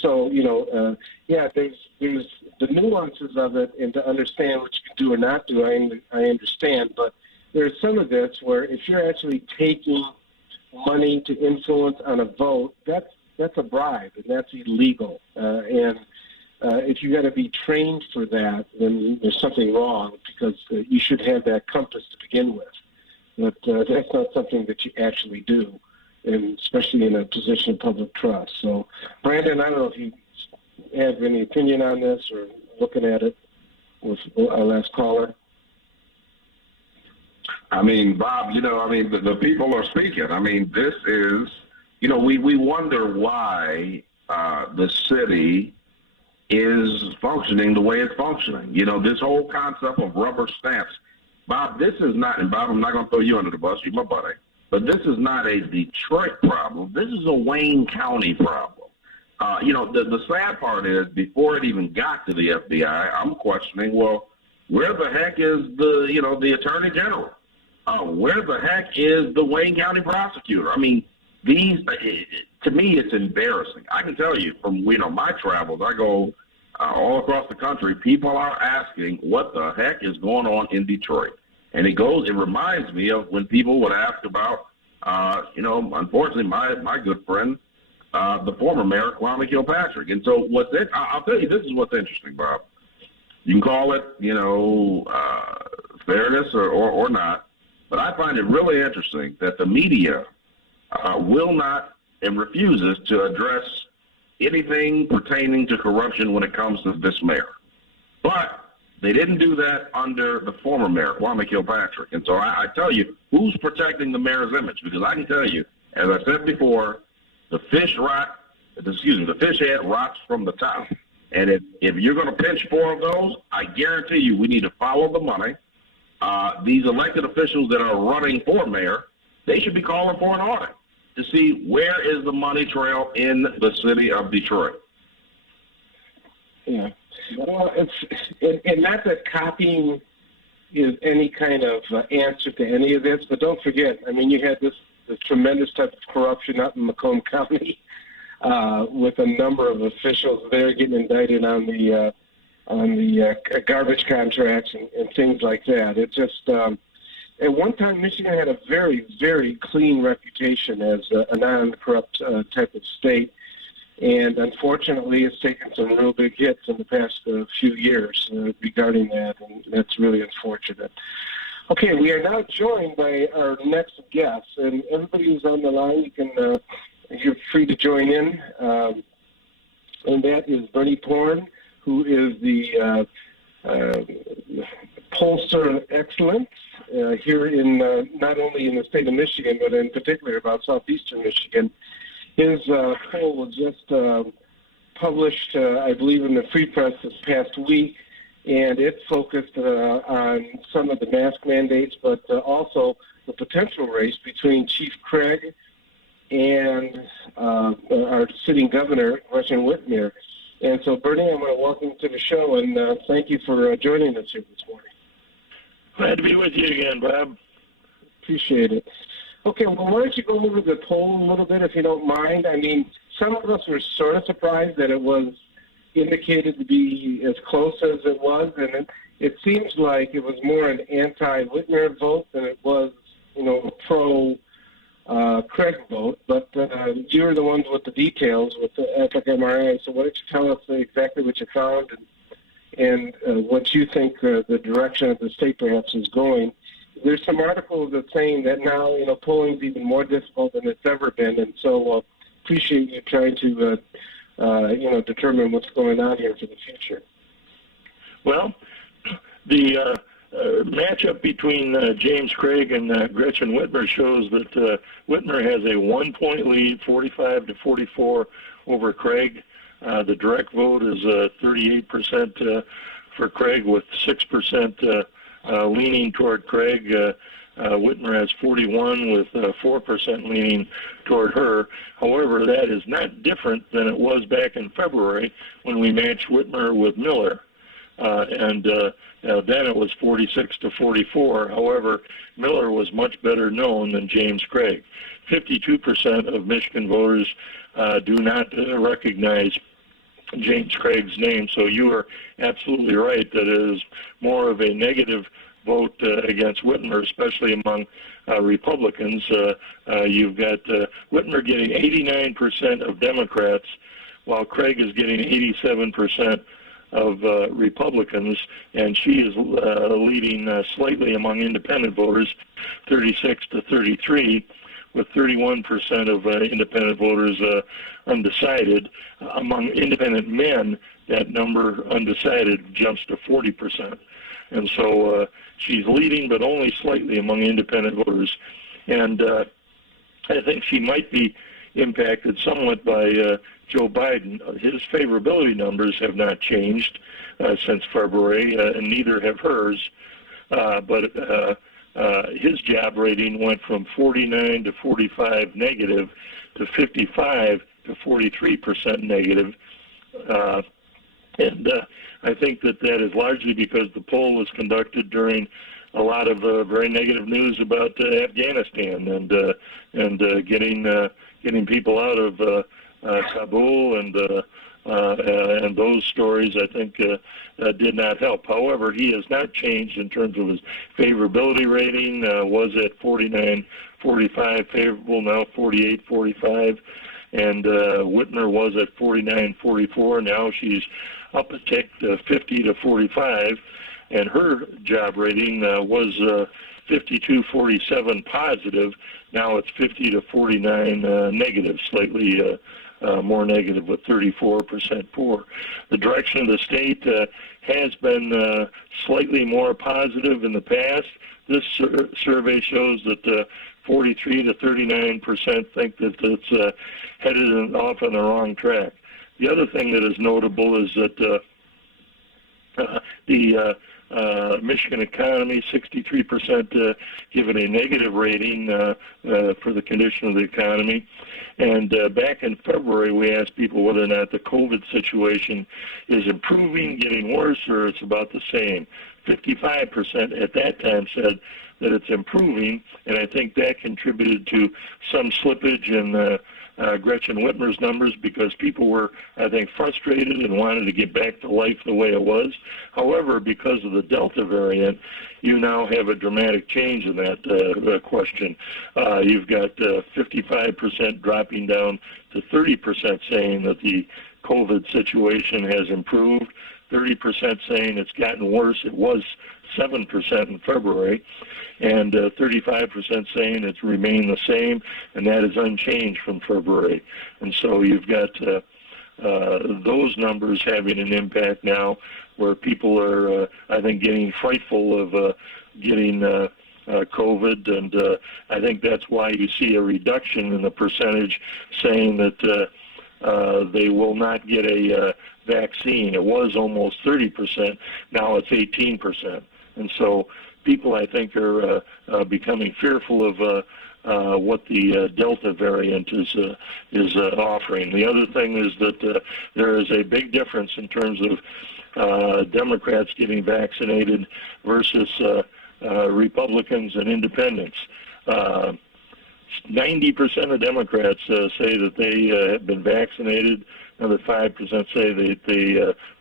so yeah, there's the nuances of it, and to understand what you can do or not do, I understand. But there's some of this where if you're actually taking money to influence on a vote, that's a bribe, and that's illegal. And if you got to be trained for that, then there's something wrong, because you should have that compass to begin with. But that's not something that you actually do, and especially in a position of public trust. So, Brandon, I don't know if you have any opinion on this or looking at it with our last caller. I mean, Bob, the people are speaking. I mean, this is, we wonder why the city is functioning the way it's functioning. This whole concept of rubber stamps. Bob, this is not, and Bob, I'm not going to throw you under the bus, you're my buddy, but this is not a Detroit problem. This is a Wayne County problem. The sad part is, before it even got to the FBI, I'm questioning, well, where the heck is the Attorney General? Where the heck is the Wayne County prosecutor? I mean, to me, it's embarrassing. I can tell you from, my travels, I go all across the country, people are asking what the heck is going on in Detroit. And it reminds me of when people would ask about, unfortunately, my good friend, the former mayor, Kwame Kilpatrick. And so I'll tell you, this is what's interesting, Bob. You can call it, fairness or not, but I find it really interesting that the media will not and refuses to address anything pertaining to corruption when it comes to this mayor. But they didn't do that under the former mayor, Kwame Kilpatrick. And so I tell you, who's protecting the mayor's image? Because I can tell you, as I said before, the fish head rots from the top. And if you're going to pinch 4 of those, I guarantee you we need to follow the money. These elected officials that are running for mayor, they should be calling for an audit to see where is the money trail in the city of Detroit. Yeah. Well, and not that copying is any kind of answer to any of this, but don't forget, I mean, you had this tremendous type of corruption out in Macomb County with a number of officials there getting indicted on the garbage contracts and things like that. It just at one time, Michigan had a very, very clean reputation as a non-corrupt type of state. And unfortunately, it's taken some real big hits in the past few years regarding that, and that's really unfortunate. Okay, we are now joined by our next guest, and everybody who's on the line, you're free to join in, and that is Bernie Porn, who is the pollster excellence here in not only in the state of Michigan, but in particular about southeastern Michigan. His poll was just published, I believe, in the Free Press this past week, and it focused on some of the mask mandates, but also the potential race between Chief Craig and our sitting governor, Gretchen Whitmer. And so, Bernie, I'm going to welcome you to the show, and thank you for joining us here this morning. Glad to be with you again, Bob. Appreciate it. Okay, well, why don't you go over the poll a little bit, if you don't mind? I mean, some of us were sort of surprised that it was indicated to be as close as it was, and it seems like it was more an anti-Whitmer vote than it was, a pro-Craig vote. But you're the ones with the details with the Epic MRI, so why don't you tell us exactly what you found and what you think the direction of the state perhaps is going. There's some articles that saying that now, polling is even more difficult than it's ever been, and so appreciate you trying to, determine what's going on here for the future. Well, the matchup between James Craig and Gretchen Whitmer shows that Whitmer has a 1-point lead, 45-44 over Craig. The direct vote is 38% for Craig, with 6% leaning toward Craig. Whitmer has 41 with 4% leaning toward her. However, that is not different than it was back in February when we matched Whitmer with Miller. And then it was 46 to 44. However, Miller was much better known than James Craig. 52% of Michigan voters do not recognize James Craig's name. So you are absolutely right that it is more of a negative vote against Whitmer, especially among Republicans. You've got Whitmer getting 89% of Democrats, while Craig is getting 87% of Republicans, and she is leading slightly among independent voters, 36 to 33, with 31% of independent voters undecided. Among independent men, that number undecided jumps to 40%. And so she's leading, but only slightly among independent voters. And I think she might be impacted somewhat by Joe Biden. His favorability numbers have not changed since February, and neither have hers. But his job rating went from 49 to 45 negative to 55 to 43% negative. And I think that is largely because the poll was conducted during a lot of very negative news about Afghanistan and getting people out of Kabul and those stories, I think, did not help. However, he has not changed in terms of his favorability rating. Was at 49-45 favorable, now 48-45. And Whitmer was at 49-44. Now she's up a tick to 50-45. And her job rating was 52-47 positive. Now it's 50-49 negative, slightly more negative with 34% poor. The direction of the state has been slightly more positive in the past. This survey shows that 43 to 39% think that it's headed off on the wrong track. The other thing that is notable is that the Michigan economy, 63% give it a negative rating for the condition of the economy. And back in February, we asked people whether or not the COVID situation is improving, getting worse, or it's about the same. 55% at that time said that it's improving, and I think that contributed to some slippage in Gretchen Whitmer's numbers because people were, I think, frustrated and wanted to get back to life the way it was. However, because of the Delta variant, you now have a dramatic change in that question. You've got 55% dropping down to 30% saying that the COVID situation has improved, 30% saying it's gotten worse. It was 7% in February, and 35% saying it's remained the same, and that is unchanged from February. And so you've got those numbers having an impact now where people are, I think, getting frightful of getting COVID, and I think that's why you see a reduction in the percentage saying that they will not get a vaccine. It was almost 30%. Now it's 18%. And so people, I think, are becoming fearful of what the Delta variant is offering. The other thing is that there is a big difference in terms of Democrats getting vaccinated versus Republicans and independents. 90% of Democrats say that they have been vaccinated. Another 5% say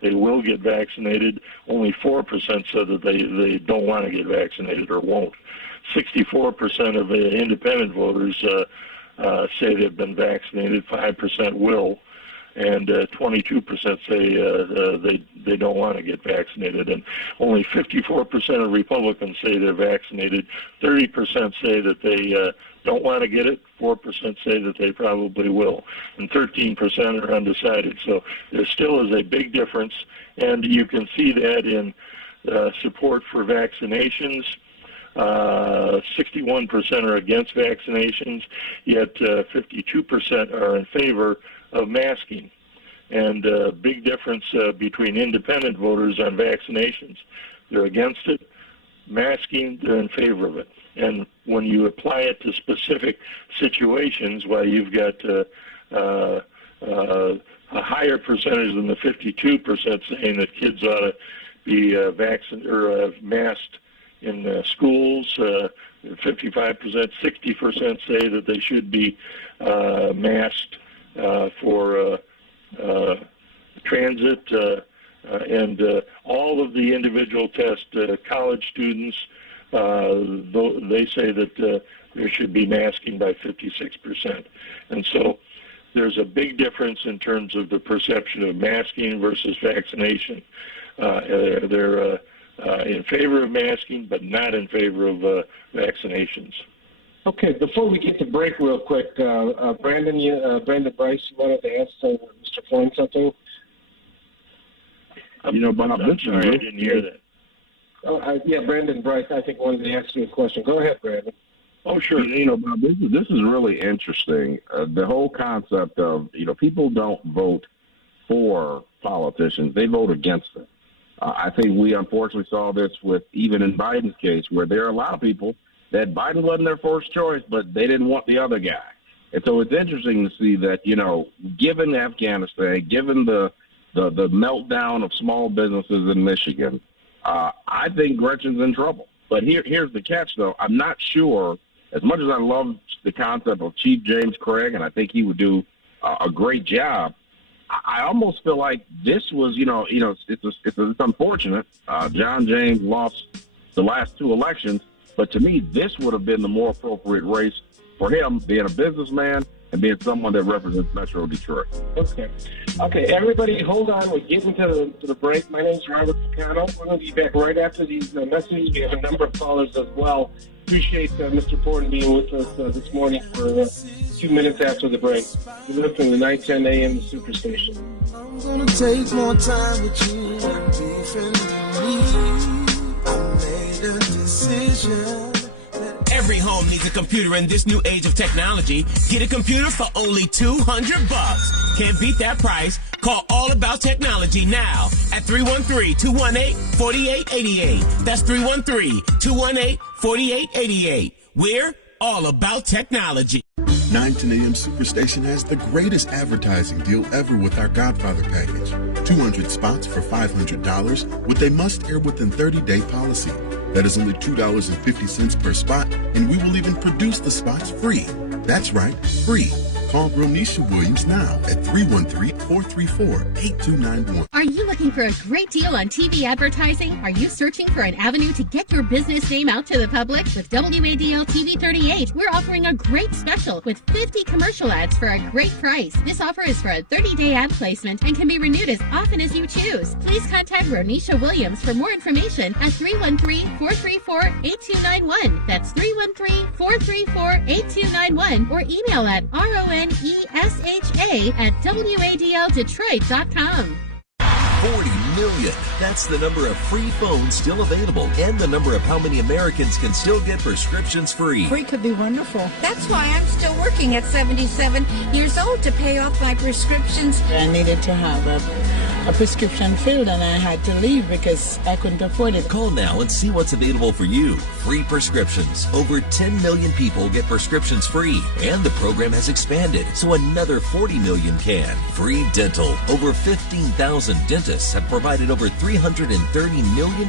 they will get vaccinated. Only 4% said that they don't want to get vaccinated or won't. 64% of independent voters say they've been vaccinated. 5% will, and 22% say they don't want to get vaccinated. And only 54% of Republicans say they're vaccinated. 30% say that they don't want to get it. 4% say that they probably will, and 13% are undecided. So there still is a big difference, and you can see that in support for vaccinations. 61% are against vaccinations, yet 52% are in favor of masking. And big difference between independent voters on vaccinations. They're against it. masking, they're in favor of it. And when you apply it to specific situations, while you've got a higher percentage than the 52% saying that kids ought to be vaccinated or masked in schools, 55%, 60% say that they should be masked for transit, and all of the individual tests. College students, they say that there should be masking by 56%. And so there's a big difference in terms of the perception of masking versus vaccination. They're in favor of masking, but not in favor of vaccinations. Okay, before we get to break real quick, Brandon Bryce, you wanted to ask Mr. Floyd something? Bob, I'm sorry, I didn't hear that. Yeah, Brandon Bryce, I think, wanted to ask you a question. Go ahead, Brandon. Oh, sure. Bob, this is really interesting. The whole concept of, people don't vote for politicians. They vote against them. I think we unfortunately saw this with even in Biden's case, where there are a lot of people that Biden wasn't their first choice, but they didn't want the other guy. And so it's interesting to see that, given Afghanistan, given the meltdown of small businesses in Michigan, I think Gretchen's in trouble. But here's the catch, though. I'm not sure, as much as I love the concept of Chief James Craig, and I think he would do a great job, I almost feel like this was, it's unfortunate. John James lost the last two elections, but to me, this would have been the more appropriate race for him, being a businessman and being someone that represents Metro Detroit. Okay, everybody, hold on. We're getting to the break. My name is Robert Ficano. We're going to be back right after these messages. We have a number of callers as well. Appreciate Mr. Ford being with us this morning for 2 minutes after the break. You're listening to 910 AM Superstation. I'm going to take more time with you and defending me. I made a decision. Every home needs a computer in this new age of technology. Get a computer for only $200. Can't beat that price. Call All About Technology now at 313-218-4888. That's 313-218-4888. We're all about technology. 910 AM Superstation has the greatest advertising deal ever with our Godfather package. 200 spots for $500 with a must-air within 30-day policy. That is only $2.50 per spot, and we will even produce the spots free. That's right, free. Call Ronisha Williams now at 313-434-8291. Are you looking for a great deal on TV advertising? Are you searching for an avenue to get your business name out to the public? With WADL TV 38, we're offering a great special with 50 commercial ads for a great price. This offer is for a 30-day ad placement and can be renewed as often as you choose. Please contact Ronisha Williams for more information at 313-434-8291. That's 313-434-8291 or email at RONESHA@WADLDetroit.com. 40 million. That's the number of free phones still available and the number of how many Americans can still get prescriptions free. Free could be wonderful. That's why I'm still working at 77 years old to pay off my prescriptions. I needed to have a prescription filled and I had to leave because I couldn't afford it. Call now and see what's available for you. Free prescriptions. Over 10 million people get prescriptions free, and the program has expanded so another 40 million can. Free dental. Over 15,000 dentists have provided over $330 million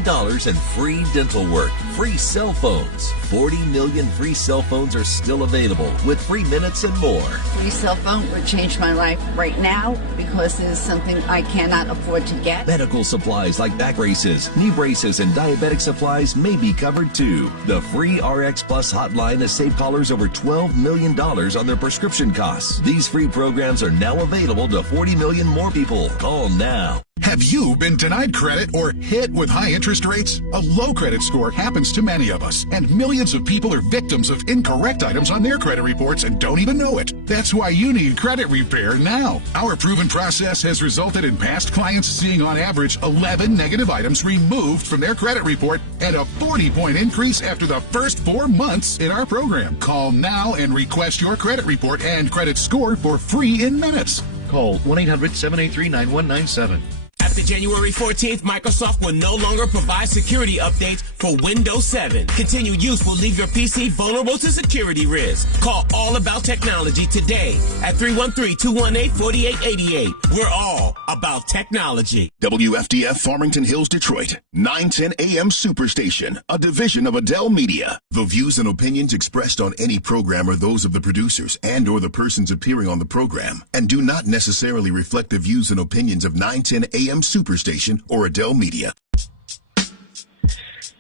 in free dental work. Free cell phones. 40 million free cell phones are still available with free minutes and more. Free cell phone would change my life right now because it is something I cannot afford to get. Medical supplies like back braces, knee braces, and diabetic supplies may be covered too. The free RX Plus hotline has saved callers over $12 million on their prescription costs. These free programs are now available to 40 million more people. Call now. Have you been denied credit or hit with high interest rates? A low credit score happens to many of us, and millions of people are victims of incorrect items on their credit reports and don't even know it. That's why you need Credit Repair now. Our proven process has resulted in past clients seeing on average 11 negative items removed from their credit report and a 40-point increase after the first 4 months in our program. Call now and request your credit report and credit score for free in minutes. Call 1-800-783-9197. At After January 14th, Microsoft will no longer provide security updates for Windows 7. Continued use will leave your PC vulnerable to security risks. Call All About Technology today at 313-218-4888. We're all about technology. WFDF Farmington Hills, Detroit, 910 AM Superstation, a division of Adele Media. The views and opinions expressed on any program are those of the producers and or the persons appearing on the program and do not necessarily reflect the views and opinions of 910 AM Superstation or Adele Media.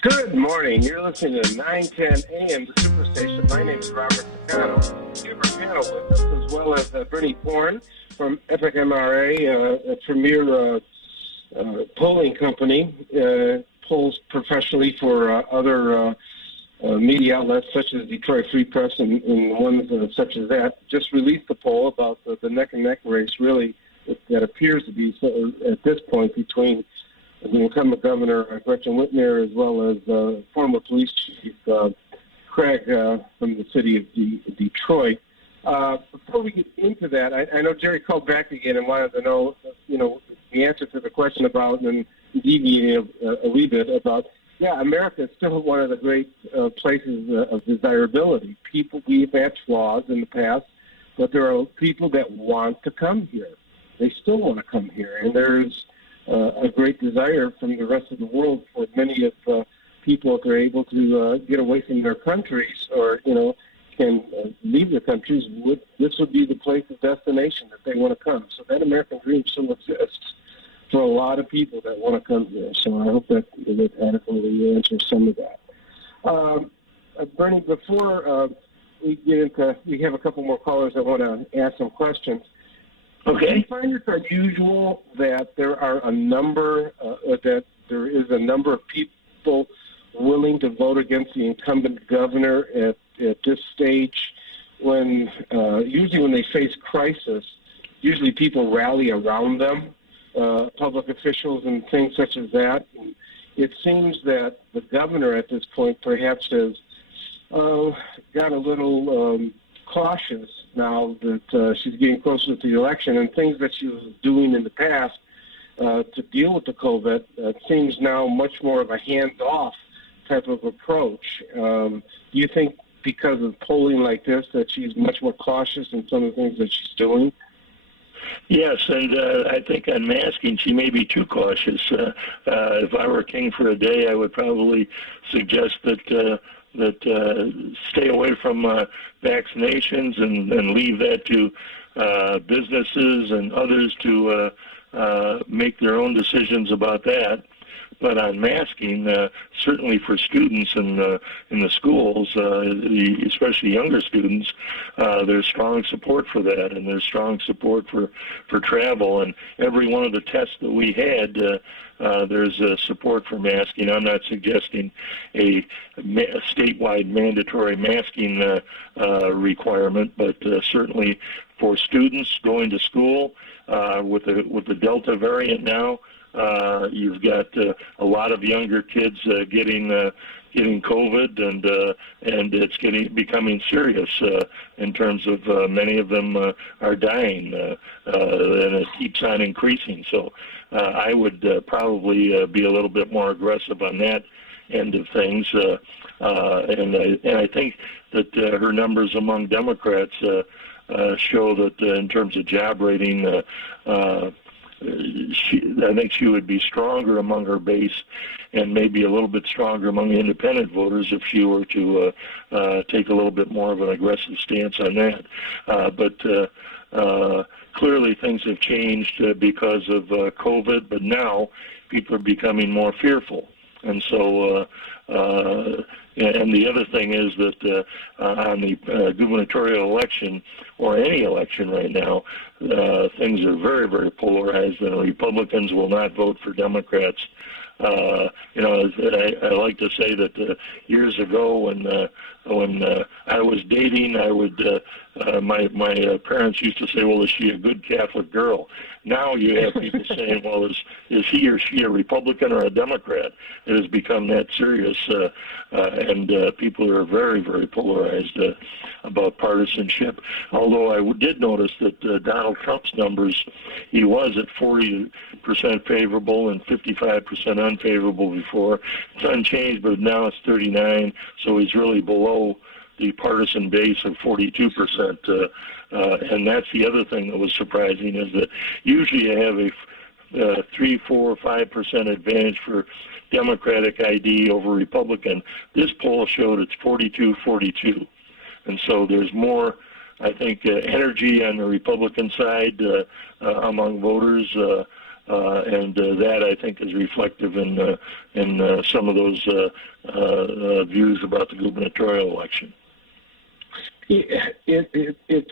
Good morning. You're listening to 910 AM Superstation. My name is Robert Ficano. We have our panel with us, as well as Bernie Porn from Epic MRA, a premier polling company, polls professionally for other media outlets such as Detroit Free Press and ones such as that. Just released a poll about the neck-and-neck race, really, that appears to be at this point between the incumbent governor, Gretchen Whitmer, as well as former police chief Craig from the city of Detroit. Before we get into that, I know Jerry called back again and wanted to know, the answer to the question about, and deviating a wee bit about, America is still one of the great places of desirability. We've had flaws in the past, but there are people that want to come here. They still want to come here, and there's a great desire from the rest of the world for many of people, if they're able to get away from their countries or, can leave their countries, this would be the place of destination that they want to come. So that American dream still exists for a lot of people that want to come here. So I hope that adequately answers some of that. Bernie, before we get into, we have a couple more callers that want to ask some questions. Okay. Do you find it unusual that there is a number of people willing to vote against the incumbent governor at this stage, when usually when they face crisis, usually people rally around them, public officials and things such as that. And it seems that the governor at this point perhaps has got a little cautious now that she's getting closer to the election, and things that she was doing in the past to deal with the COVID seems now much more of a hands-off type of approach. Do you think because of polling like this that she's much more cautious in some of the things that she's doing? Yes, and I think on masking, she may be too cautious. If I were king for a day, I would probably suggest that stay away from vaccinations and leave that to businesses and others to make their own decisions about that. But on masking, certainly for students in the schools, especially younger students, there's strong support for that, and there's strong support for travel. And every one of the tests that we had, there's support for masking. I'm not suggesting a statewide mandatory masking requirement, but certainly for students going to school with the Delta variant now. You've got a lot of younger kids getting COVID, and it's becoming serious in terms of many of them are dying, and it keeps on increasing. So I would probably be a little bit more aggressive on that end of things, and I think that her numbers among Democrats show that in terms of job rating. I think she would be stronger among her base and maybe a little bit stronger among independent voters if she were to take a little bit more of an aggressive stance on that. But clearly things have changed because of COVID, but now people are becoming more fearful. And so, and the other thing is that on the gubernatorial election, or any election right now, things are very, very polarized, and Republicans will not vote for Democrats. I like to say that years ago when I was dating, I would my parents used to say, well, is she a good Catholic girl? Now you have people saying, well, is he or she a Republican or a Democrat? It has become that serious, and people are very, very polarized about partisanship. Although I did notice that Donald Trump's numbers, he was at 40% favorable and 55% unfavorable before. It's unchanged, but now it's 39, so he's really below the partisan base of 42%. And that's the other thing that was surprising, is that usually you have a 3, 4, 5% advantage for Democratic ID over Republican. This poll showed it's 42-42. And so there's more, I think, energy on the Republican side among voters, and that, I think, is reflective in some of those views about the gubernatorial election. It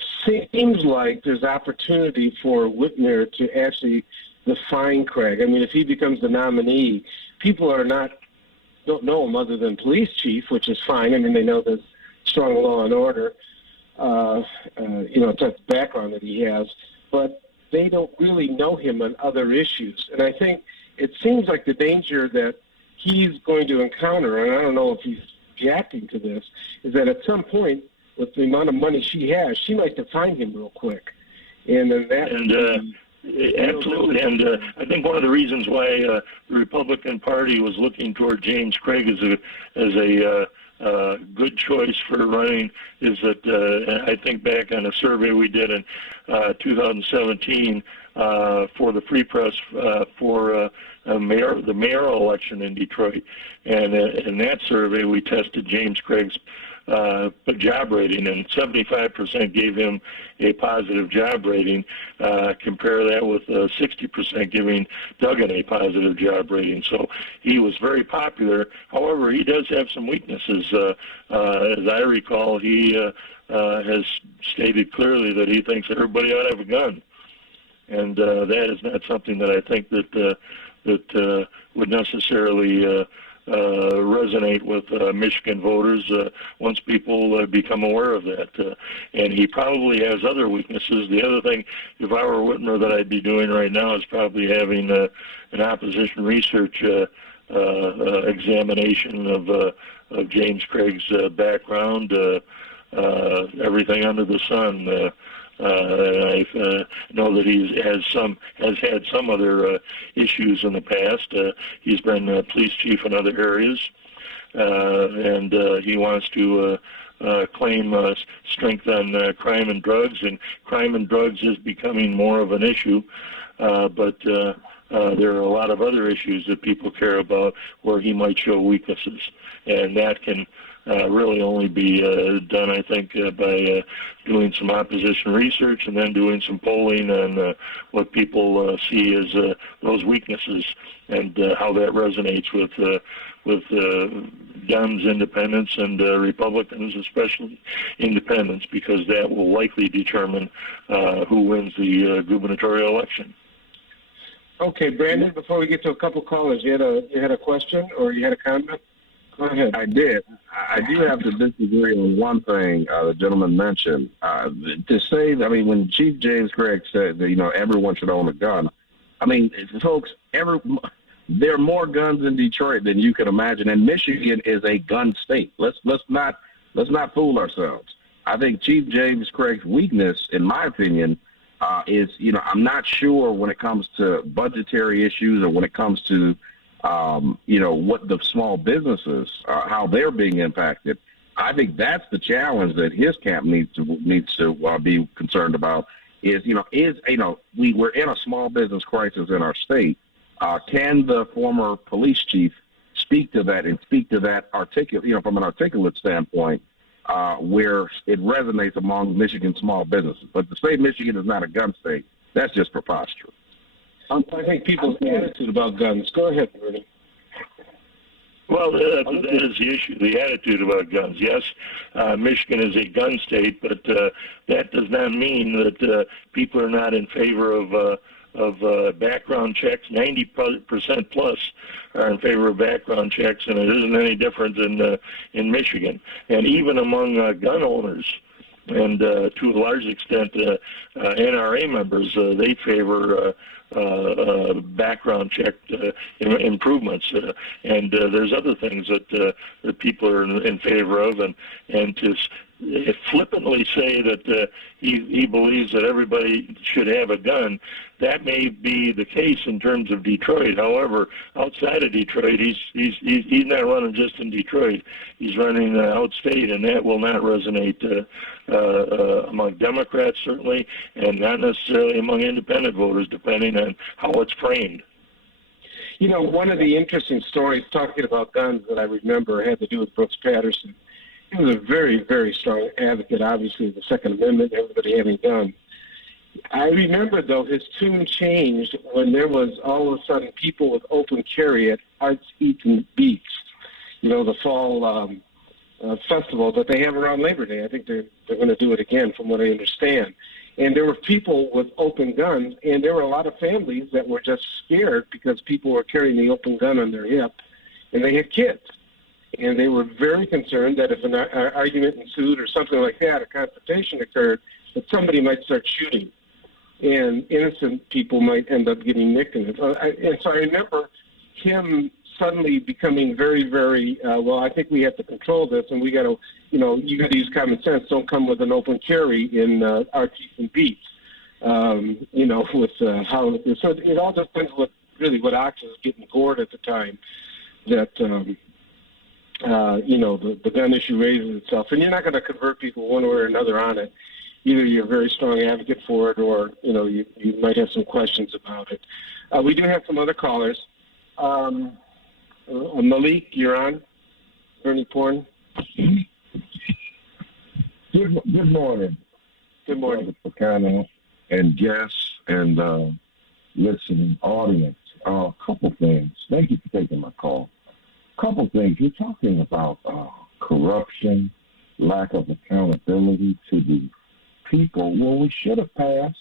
seems like there's opportunity for Whitmer to actually define Craig. I mean, if he becomes the nominee, people don't know him other than police chief, which is fine. I mean, they know there's strong law and order, type of background that he has, but they don't really know him on other issues. And I think it seems like the danger that he's going to encounter, and I don't know if he's reacting to this, is that at some point, with the amount of money she has, she might define him real quick. And then that... Absolutely, and I think one of the reasons why the Republican Party was looking toward James Craig as a good choice for running is that I think back on a survey we did in 2017 for the Free Press for the mayoral election in Detroit, and in that survey we tested James Craig's job rating, and 75% gave him a positive job rating. Compare that with 60% giving Duggan a positive job rating. So he was very popular. However, he does have some weaknesses. As I recall, he has stated clearly that he thinks everybody ought to have a gun, and that is not something that I think that would necessarily resonate with Michigan voters once people become aware of that. And he probably has other weaknesses. The other thing, if I were Whitmer, that I'd be doing right now is probably having an opposition research examination of James Craig's background, everything under the sun. I know that he has had some other issues in the past. He's been police chief in other areas, and he wants to claim strength on crime and drugs is becoming more of an issue. But there are a lot of other issues that people care about where he might show weaknesses, and that can really only be done, I think, by doing some opposition research and then doing some polling on what people see as those weaknesses and how that resonates with guns independents and Republicans, especially independents, because that will likely determine who wins the gubernatorial election. Okay, Brandon, before we get to a couple callers, you had a question or you had a comment? Go ahead. I did. I do have to disagree on one thing the gentleman mentioned. To say, when Chief James Craig said that, everyone should own a gun, folks, there are more guns in Detroit than you can imagine, and Michigan is a gun state. Let's not fool ourselves. I think Chief James Craig's weakness, in my opinion, is, I'm not sure when it comes to budgetary issues or when it comes to what the small businesses, how they're being impacted. I think that's the challenge that his camp needs to be concerned about. We're in a small business crisis in our state. Can the former police chief speak to that and speak to that from an articulate standpoint, where it resonates among Michigan small businesses? But to say Michigan is not a gun state, that's just preposterous. I think people's attitude about guns. Go ahead, Bernie. Well, that is the issue, the attitude about guns. Yes, Michigan is a gun state, but that does not mean that people are not in favor of background checks. 90% plus are in favor of background checks, and it isn't any different in Michigan. And even among gun owners, to a large extent, NRA members, they favor background check improvements, and there's other things that people are in favor of, and to flippantly say that he believes that everybody should have a gun, that may be the case in terms of Detroit. However, outside of Detroit, he's not running just in Detroit. He's running outstate, and that will not resonate among Democrats, certainly, and not necessarily among independent voters, depending on how it's framed. You know, one of the interesting stories talking about guns that I remember had to do with Brooks Patterson. He was a very, very strong advocate, obviously, of the Second Amendment, everybody having guns. I remember, though, his tune changed when there was all of a sudden people with open carry at Arts, Eats, and Beats, you know, the fall festival that they have around Labor Day. I think they're going to do it again, from what I understand. And there were people with open guns, and there were a lot of families that were just scared because people were carrying the open gun on their hip, and they had kids. And they were very concerned that if an argument ensued or something like that, a confrontation occurred, that somebody might start shooting, and innocent people might end up getting nicked in it. And so I remember him suddenly becoming very, very, well, I think we have to control this, and we got to, you know, you got to use common sense. Don't come with an open carry in RTs and beats, you know, with how, so it all depends what Ox was getting gored at the time that, you know, the gun issue raises itself. And you're not going to convert people one way or another on it. Either you're a very strong advocate for it, or, you know, you might have some questions about it. We do have some other callers. Malik, you're on. Bernie Porn. Good morning. Good morning. Ficano and guests and listening audience. A couple things. Thank you for taking my call. Couple things. You're talking about corruption, lack of accountability to the people. Well, we should have passed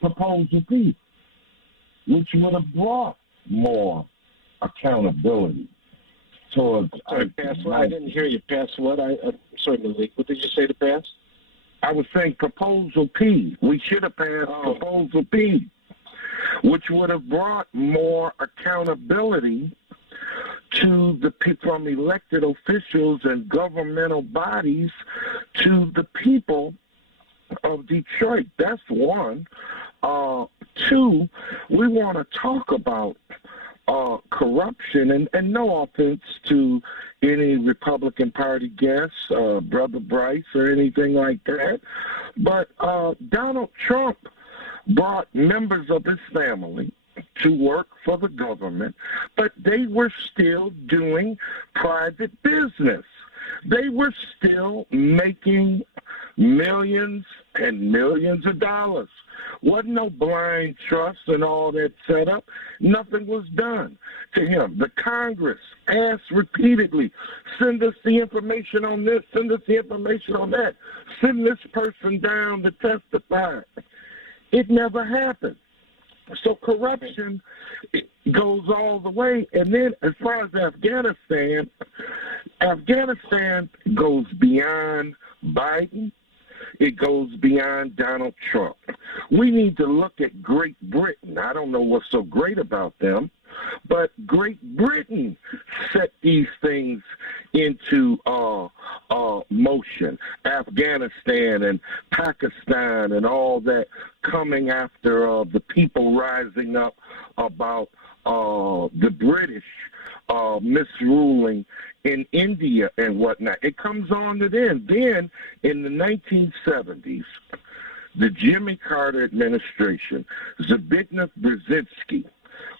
Proposal P, which would have brought more accountability towards. Sorry, pass what? I didn't hear you. Pass what? Sorry, Malik. What did you say to pass? I was saying Proposal P. We should have passed Proposal P, which would have brought more accountability to the from elected officials and governmental bodies to the people of Detroit. That's one. Two, we want to talk about corruption, and no offense to any Republican Party guests, Brother Bryce or anything like that, but Donald Trump brought members of his family to work for the government, but they were still doing private business. They were still making millions and millions of dollars. Wasn't no blind trust and all that set up. Nothing was done to him. The Congress asked repeatedly, send us the information on this, send us the information on that, send this person down to testify. It never happened. So corruption goes all the way. And then as far as Afghanistan, Afghanistan goes beyond Biden. It goes beyond Donald Trump. We need to look at Great Britain. I don't know what's so great about them, but Great Britain set these things into motion. Afghanistan and Pakistan and all that coming after the people rising up about the British misruling in India and whatnot. It comes on to then. Then in the 1970s, the Jimmy Carter administration, Zbigniew Brzezinski,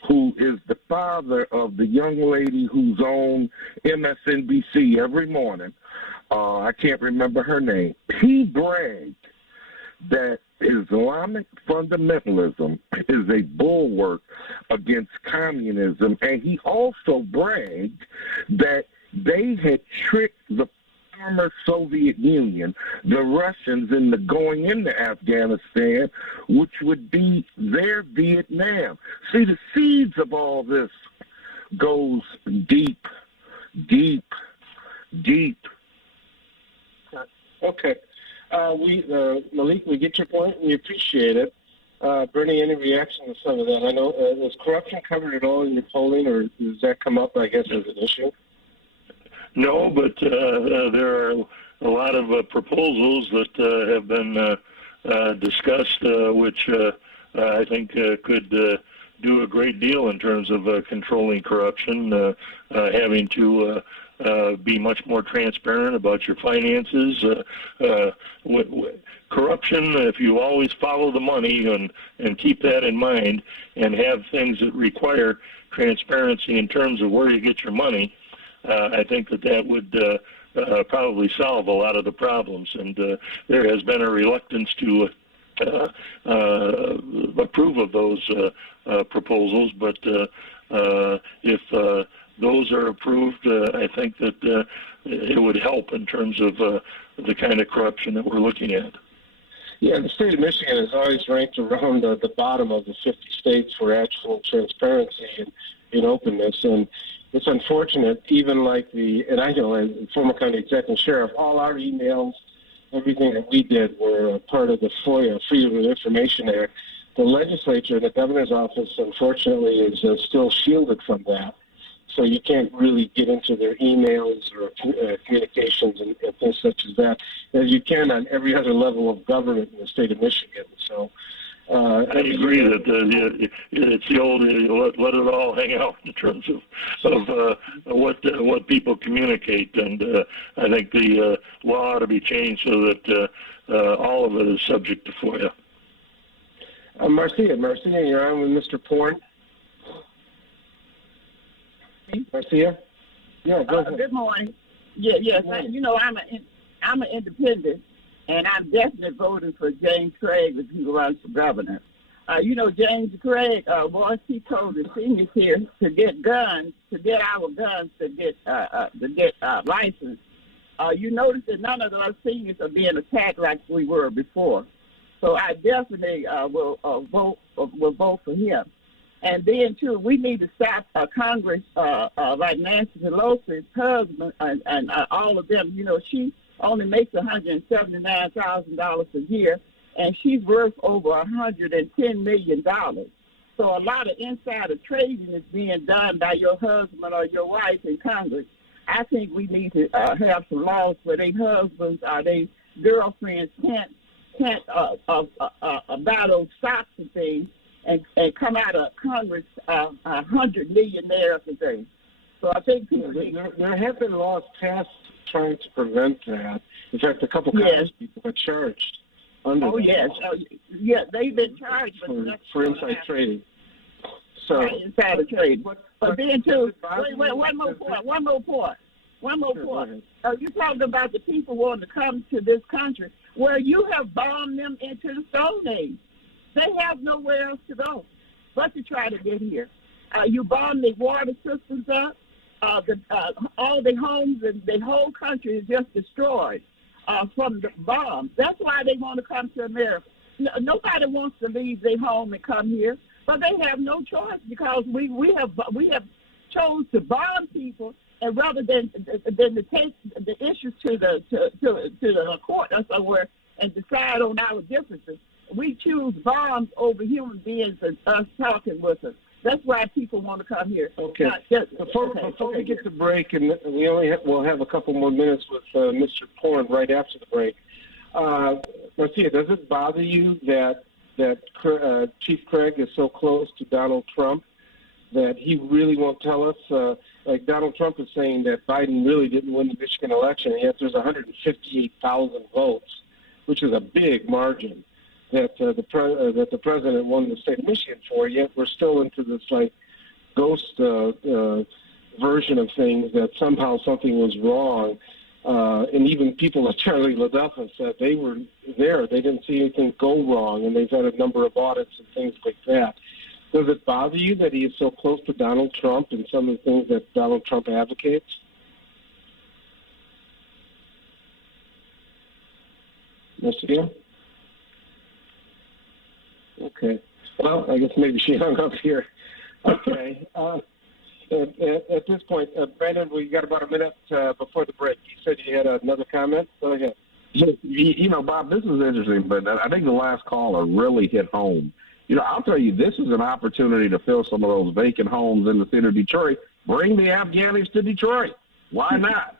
who is the father of the young lady who's on MSNBC every morning, I can't remember her name, he bragged that Islamic fundamentalism is a bulwark against communism, and he also bragged that they had tricked the former Soviet Union, the Russians, into going into Afghanistan, which would be their Vietnam. See, the seeds of all this goes deep, deep, deep. Okay. Malik, we get your point. We appreciate it. Bernie, any reaction to some of that? I know, is corruption covered at all in your polling, or does that come up, I guess, as an issue? No, but there are a lot of proposals that have been discussed, which I think could do a great deal in terms of controlling corruption, having to be much more transparent about your finances. Corruption, if you always follow the money and keep that in mind and have things that require transparency in terms of where you get your money, I think that would probably solve a lot of the problems. And there has been a reluctance to approve of those proposals, but if those are approved, I think that it would help in terms of the kind of corruption that we're looking at. Yeah, the state of Michigan is always ranked around the bottom of the 50 states for actual transparency and openness. And it's unfortunate, even like and I know as former county executive sheriff, all our emails, everything that we did were part of the FOIA, Freedom of Information Act. The legislature and the governor's office, unfortunately, is still shielded from that. So you can't really get into their emails or communications and things such as that, as you can on every other level of government in the state of Michigan. So I agree that it's the old let it all hang out in terms of what people communicate, and I think the law ought to be changed so that all of it is subject to FOIA. Marcia, you're on with Mr. Porn. Marcia? Yeah, go ahead. Good morning. Yes. You know, I'm an independent, and I'm definitely voting for James Craig if he runs for governor. You know, James Craig, once he told the seniors here to get guns, to get our guns, to get license. You notice that none of those seniors are being attacked like we were before. So I definitely will vote for him. And then, too, we need to stop Congress, like Nancy Pelosi's husband and all of them. You know, she only makes $179,000 a year, and she's worth over $110 million. So a lot of insider trading is being done by your husband or your wife in Congress. I think we need to have some laws where their husbands or their girlfriends can't buy those stocks and things and come out of Congress 100 millionaires and things. So I think there have been laws passed trying to prevent that. In fact, a couple Congress people were charged under yes, they've been charged for inside trading. So insider trading. But then too, wait, one more point. You talking about the people wanting to come to this country where you have bombed them into the Stone Age. They have nowhere else to go but to try to get here. You bomb the water systems up. All the homes and the whole country is just destroyed from the bombs. That's why they want to come to America. Nobody wants to leave their home and come here, but they have no choice because we have chose to bomb people, and rather than to take the issues to the court or somewhere and decide on our differences. We choose bombs over human beings and us talking with us. That's why people want to come here. Okay. Before we get to break, and we'll have a couple more minutes with Mr. Porn right after the break. Marcia, does it bother you that Chief Craig is so close to Donald Trump that he really won't tell us? Like Donald Trump is saying that Biden really didn't win the Michigan election, and yet there's 158,000 votes, which is a big margin. That the president won the state of Michigan for, yet we're still into this like ghost version of things that somehow something was wrong. And even people like Charlie LaDuff said they were there. They didn't see anything go wrong, and they've had a number of audits and things like that. Does it bother you that he is so close to Donald Trump and some of the things that Donald Trump advocates? Marcia? Okay. Well, I guess maybe she hung up here. Okay. At this point, Brandon, we got about a minute before the break. You said you had another comment. Go ahead. Yes, You know, Bob, this is interesting, but I think the last caller really hit home. You know, I'll tell you, this is an opportunity to fill some of those vacant homes in the city of Detroit. Bring the Afghanis to Detroit. Why not?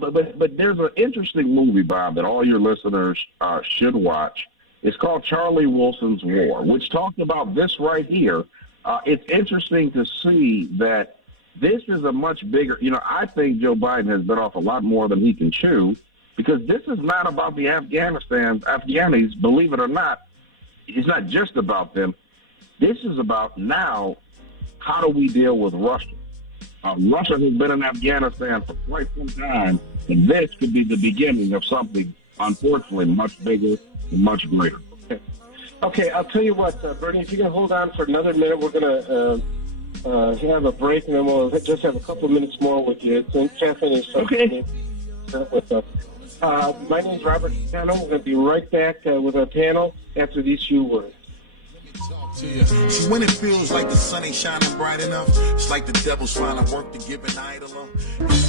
But there's an interesting movie, Bob, that all your listeners should watch. It's called Charlie Wilson's War, which talks about this right here. It's interesting to see that this is a much bigger, you know, I think Joe Biden has bit off a lot more than he can chew, because this is not about the Afghanis, believe it or not. It's not just about them. This is about now, how do we deal with Russia? Russia has been in Afghanistan for quite some time, and this could be the beginning of something, unfortunately, much bigger and much greater. Okay, I'll tell you what, Bernie, if you can hold on for another minute, we're going to have a break, and then we'll just have a couple of minutes more with you. Catherine is okay with us. My name is Robert Ficano. We're going to be right back with our panel after these few words. See, when it feels like the sun ain't shining bright enough, it's like the devil's trying to work to give an idol up.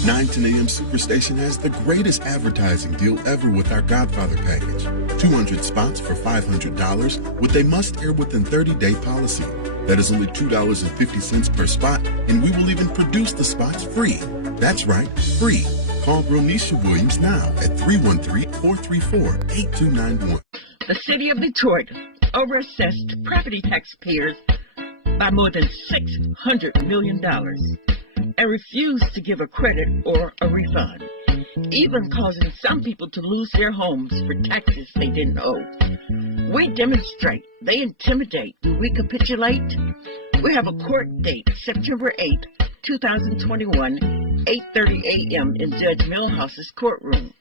910 AM Superstation has the greatest advertising deal ever with our Godfather package. 200 spots for $500 with a must-air within 30-day policy. That is only $2.50 per spot, and we will even produce the spots free. That's right, free. Call Ronisha Williams now at 313-434-8291. The city of Detroit overassessed property taxpayers by more than $600 million and refused to give a credit or a refund, even causing some people to lose their homes for taxes they didn't owe. We demonstrate, they intimidate. Do we capitulate? We have a court date, September 8, 2021, 8:30 a.m. in Judge Millhouse's courtroom.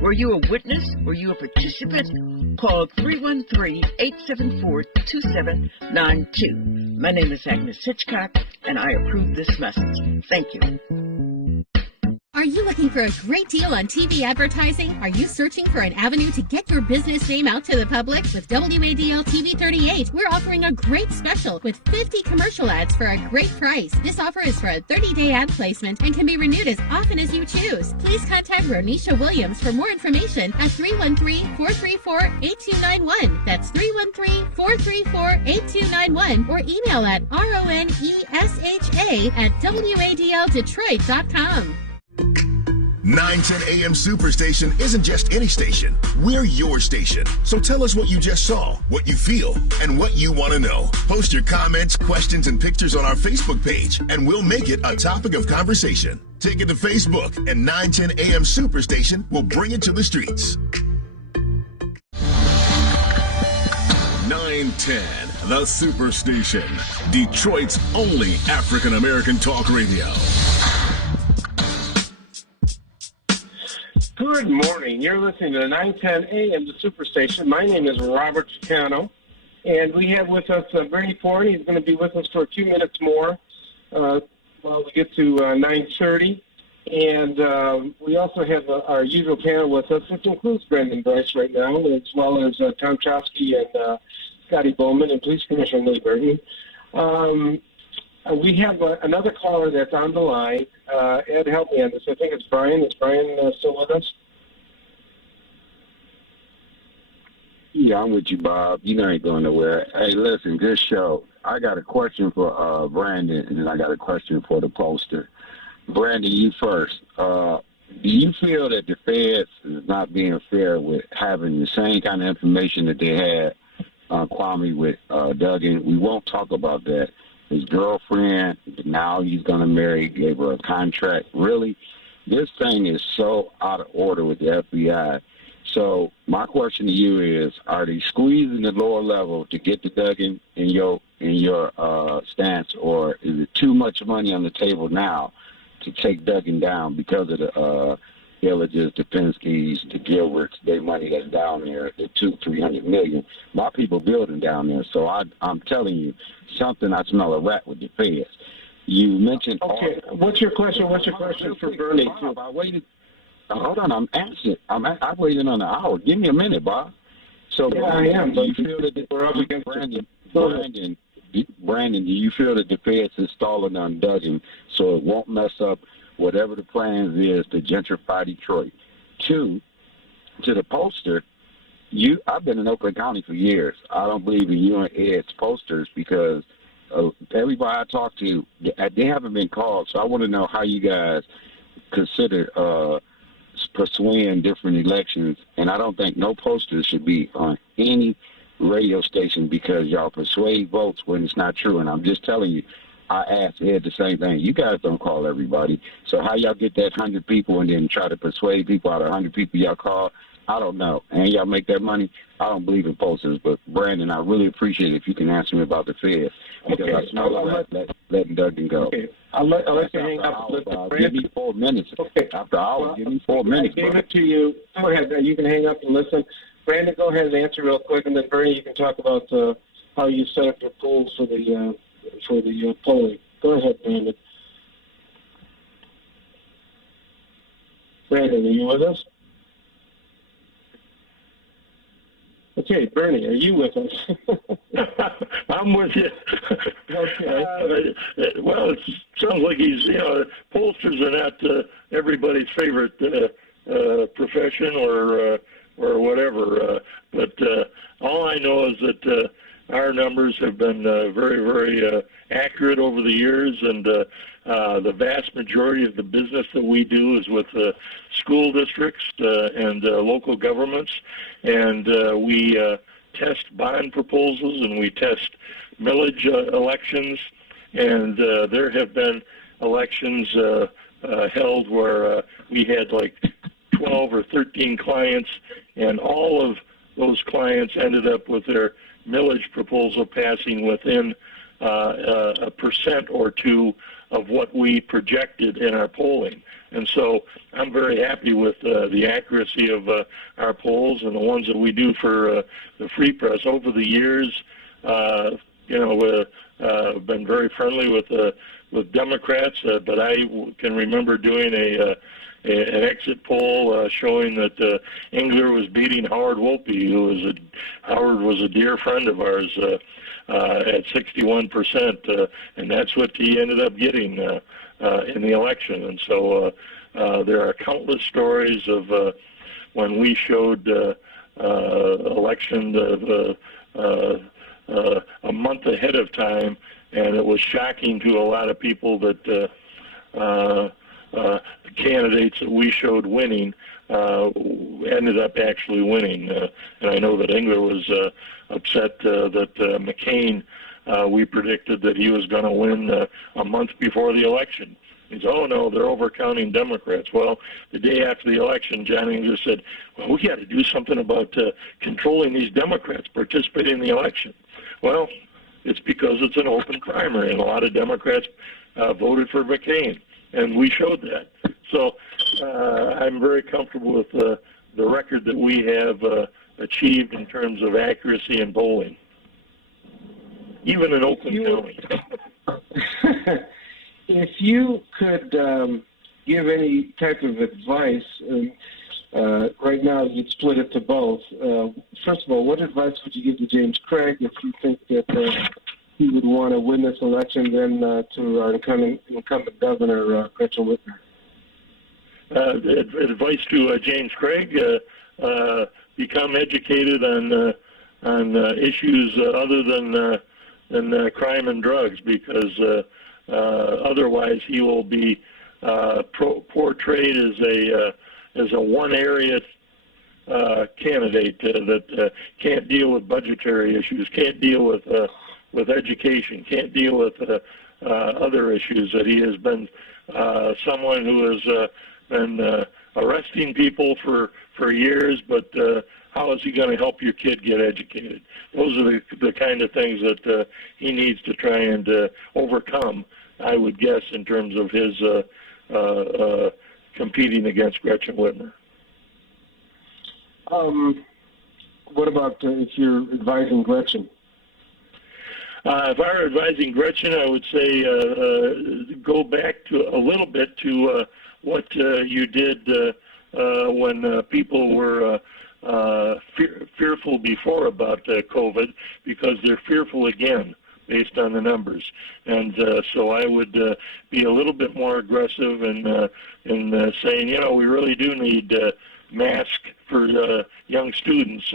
Were you a witness? Were you a participant? Call 313-874-2792. My name is Agnes Hitchcock, and I approve this message. Thank you. Are you looking for a great deal on TV advertising? Are you searching for an avenue to get your business name out to the public? With WADL TV 38, we're offering a great special with 50 commercial ads for a great price. This offer is for a 30-day ad placement and can be renewed as often as you choose. Please contact Ronisha Williams for more information at 313-434-8291. That's 313-434-8291, or email at ronesha@wadldetroit.com. 910 AM Superstation isn't just any station. We're your station. So tell us what you just saw, what you feel, and what you want to know. Post your comments, questions, and pictures on our Facebook page, and we'll make it a topic of conversation. Take it to Facebook, and 910 AM Superstation will bring it to the streets. 910, the Superstation, Detroit's only African-American talk radio. Good morning. You're listening to 910 AM, the Superstation. My name is Robert Ficano, and we have with us Bernie Ford. He's going to be with us for a few minutes more while we get to 9:30. And we also have our usual panel with us, which includes Brendan Bryce right now, as well as Tom Choske and Scotty Boman and Police Commissioner Lee Burton. We have another caller that's on the line. Ed, help me on this. I think it's Brian. Is Brian still with us? Yeah, I'm with you, Bob. You ain't going nowhere. Hey, listen, good show. I got a question for Brandon, and then I got a question for the pollster. Brandon, you first. Do you feel that the feds is not being fair with having the same kind of information that they had Kwame with Duggan? We won't talk about that. His girlfriend, now he's going to marry, gave her a contract. Really, this thing is so out of order with the FBI. So my question to you is, are they squeezing the lower level to get the Duggan in your stance, or is it too much money on the table now to take Duggan down because of the Villages, the Penskes, the Gilberts, their money that's down there, the $200-300 million. My people building down there, so I'm telling you, something I smell a rat with the feds. You mentioned. Okay, what's your question? What's your question for Bernie? Bob, I waited. Hold on, I'm answering. I waited on an hour. Give me a minute, Bob. So yeah, I am. Do you feel that we're up against Brandon? Do you feel that the feds is stalling on Duggan so it won't mess up whatever the plans is to gentrify Detroit? 2, to the pollster, I've been in Oakland County for years. I don't believe in you and Ed's pollsters because everybody I talk to, they haven't been called. So I want to know how you guys consider pursuing different elections. And I don't think no posters should be on any radio station because y'all persuade votes when it's not true. And I'm just telling you, I asked Ed the same thing. You guys don't call everybody. So how y'all get that 100 people and then try to persuade people out of 100 people y'all call? I don't know. And y'all make that money? I don't believe in posters. But, Brandon, I really appreciate it if you can answer me about the Fed. Because I smell letting Duggan go. Okay. I'll let you hang up. Give me 4 minutes. Okay. After hours, give me 4 minutes. I gave it to you. Go ahead. You can hang up and listen. Brandon, go ahead and answer real quick, and then Bernie, you can talk about how you set up your polls for the polling. Go ahead, Brandon. Brandon, are you with us? Okay, Bernie, are you with us? I'm with you. Okay. Well, it sounds like pollsters are not everybody's favorite profession or whatever. But all I know is that our numbers have been very, very accurate over the years, and the vast majority of the business that we do is with school districts and local governments, and we test bond proposals and we test millage elections, and there have been elections held where we had like 12 or 13 clients, and all of those clients ended up with their millage proposal passing within a % or 2 of what we projected in our polling. And so I'm very happy with the accuracy of our polls and the ones that we do for the Free Press. Over the years, we've been very friendly with Democrats, but I can remember doing an exit poll showing that Engler was beating Howard Wolpe, Howard was a dear friend of ours, at 61%, and that's what he ended up getting in the election. And so there are countless stories of when we showed election a month ahead of time, and it was shocking to a lot of people that the candidates that we showed winning ended up actually winning. And I know that Engler was upset that McCain, we predicted that he was going to win a month before the election. He said, oh, no, they're overcounting Democrats. Well, the day after the election, John Engler said, well, we got to do something about controlling these Democrats participating in the election. Well, it's because it's an open primary, and a lot of Democrats voted for McCain, and we showed that. So I'm very comfortable with the record that we have achieved in terms of accuracy in polling, even in Oakland County. If you could give any type of advice, right now you'd split it to both. First of all, what advice would you give to James Craig if you think that he would want to win this election, then to our incumbent governor, Gretchen Whitmer? Advice to James Craig, become educated on issues other than crime and drugs, because otherwise he will be portrayed as a one area candidate that can't deal with budgetary issues, can't deal with education, can't deal with other issues. That he has been someone who has been arresting people for years, but how is he going to help your kid get educated? Those are the kind of things that he needs to try and overcome, I would guess, in terms of his competing against Gretchen Whitmer. What about if you're advising Gretchen? If I were advising Gretchen, I would say go back to a little bit to what you did when people were fearful before about COVID, because they're fearful again based on the numbers. And so I would be a little bit more aggressive in saying, we really do need mask for young students,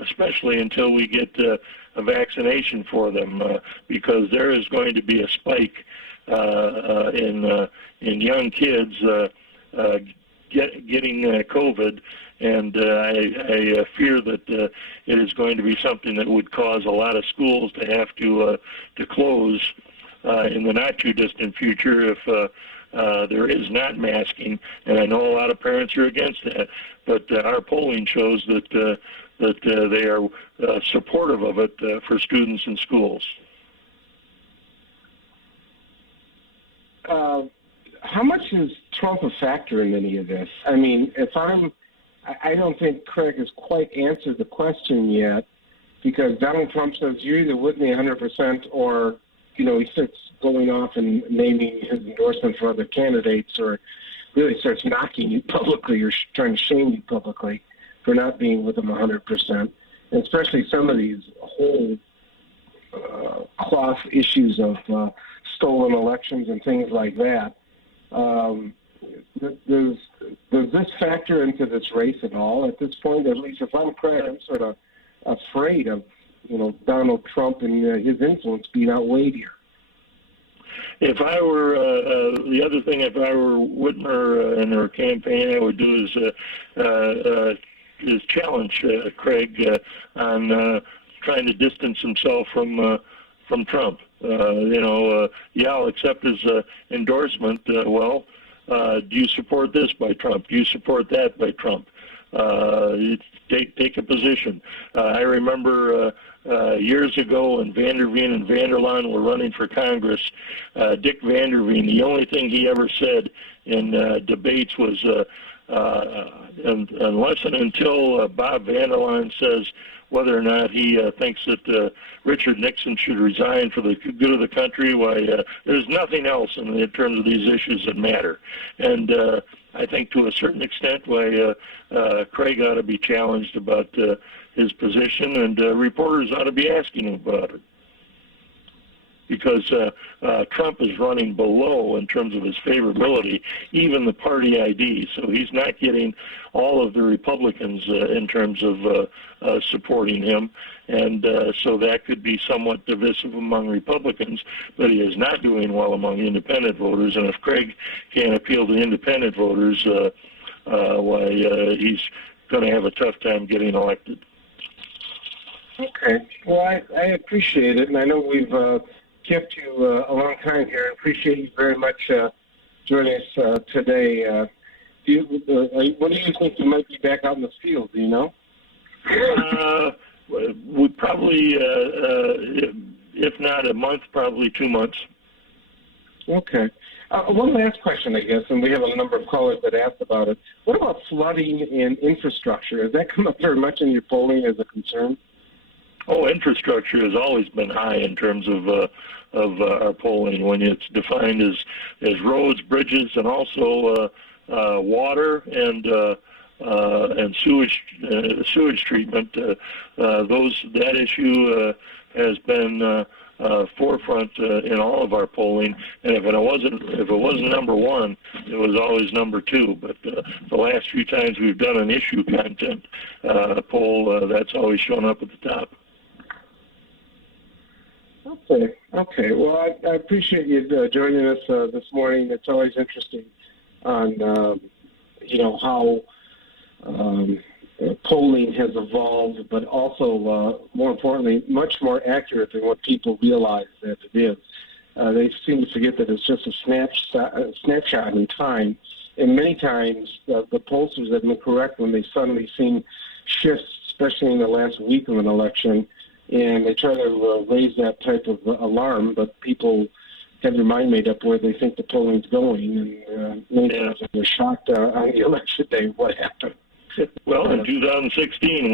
especially until we get a vaccination for them, because there is going to be a spike in young kids getting COVID, and I fear that it is going to be something that would cause a lot of schools to have to close in the not too distant future if there is not masking. And I know a lot of parents are against that, but our polling shows that they are supportive of it for students in schools. How much is Trump a factor in any of this? I mean, I don't think Craig has quite answered the question yet, because Donald Trump says you're either with me 100% or, he starts going off and naming his endorsement for other candidates, or really starts knocking you publicly or trying to shame you publicly for not being with him 100%. And especially some of these whole cloth issues of stolen elections and things like that. Does this factor into this race at all at this point? At least if I'm Craig, I'm sort of afraid of Donald Trump and his influence being outweighed here. If I were the other thing, if I were Whitmer and her campaign, I would do is challenge Craig on trying to distance himself from Trump. Yeah, I'll accept his endorsement. Well, do you support this by Trump? Do you support that by Trump? Take a position. I remember years ago when Vanderveen and Vanderlaan were running for Congress, Dick Vanderveen, the only thing he ever said in debates was, unless and until Bob Vanderlaan says whether or not he thinks that Richard Nixon should resign for the good of the country, why there's nothing else in terms of these issues that matter. And I think to a certain extent why Craig ought to be challenged about his position, and reporters ought to be asking him about it. Because Trump is running below in terms of his favorability, even the party ID. So he's not getting all of the Republicans in terms of supporting him. And so that could be somewhat divisive among Republicans, but he is not doing well among independent voters. And if Craig can't appeal to independent voters, he's going to have a tough time getting elected. Okay. Well, I appreciate it, and I know we've kept you a long time here. I appreciate you very much joining us today. When do you think you might be back out in the field? Do you know? We probably, if not a month, probably 2 months. Okay. One last question, I guess, and we have a number of callers that asked about it. What about flooding and infrastructure? Has that come up very much in your polling as a concern? Oh, infrastructure has always been high in terms of our polling, when it's defined as roads, bridges, and also water and sewage treatment. That issue has been forefront in all of our polling, and if it wasn't number one, it was always number two. But the last few times we've done an issue content poll, that's always shown up at the top. Okay. Well, I appreciate you joining us this morning. It's always interesting on how polling has evolved, but also more importantly, much more accurate than what people realize that it is. They seem to forget that it's just a snapshot in time, and many times the pollsters have been correct when they suddenly seen shifts, especially in the last week of an election. And they try to raise that type of alarm, but people have their mind made up where they think the polling's going, and many times they're shocked on the election day what happened. Well, in 2016,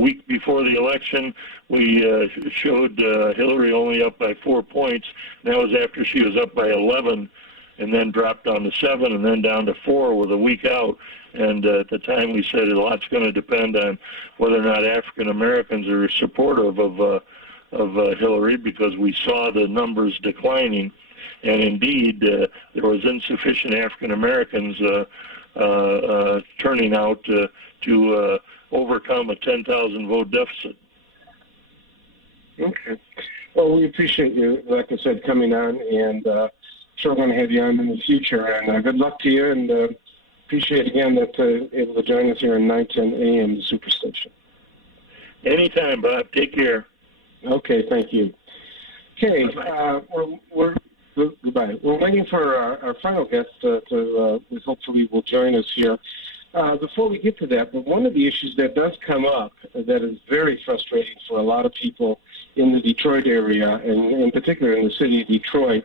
week before the election, we showed Hillary only up by 4 points. That was after she was up by 11, and then dropped down to 7, and then down to 4 with a week out. And at the time we said a lot's going to depend on whether or not African Americans are supportive of Hillary, because we saw the numbers declining. And indeed, there was insufficient African Americans turning out to overcome a 10,000 vote deficit. Okay. Well, we appreciate you, like I said, coming on, and sure going to have you on in the future. And good luck to you, and appreciate again that able to join us here on 910 AM Superstation. Anytime, Bob. Take care. Okay, thank you. Okay, we're goodbye. We're waiting for our final guest to hopefully will join us here. Before we get to that, but one of the issues that does come up that is very frustrating for a lot of people in the Detroit area, and in particular in the city of Detroit,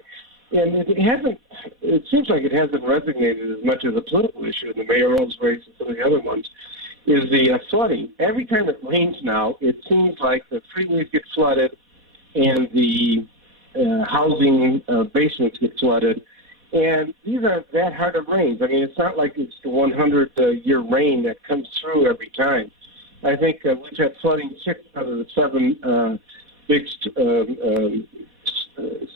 and it seems like it hasn't resonated as much as a political issue in the mayoral's race and some of the other ones, is the flooding. Every time it rains now, it seems like the freeways get flooded and the housing basements get flooded. And these aren't that hard of rains. I mean, it's not like it's the 100-year rain that comes through every time. I think we've had flooding 6 out of the 7 big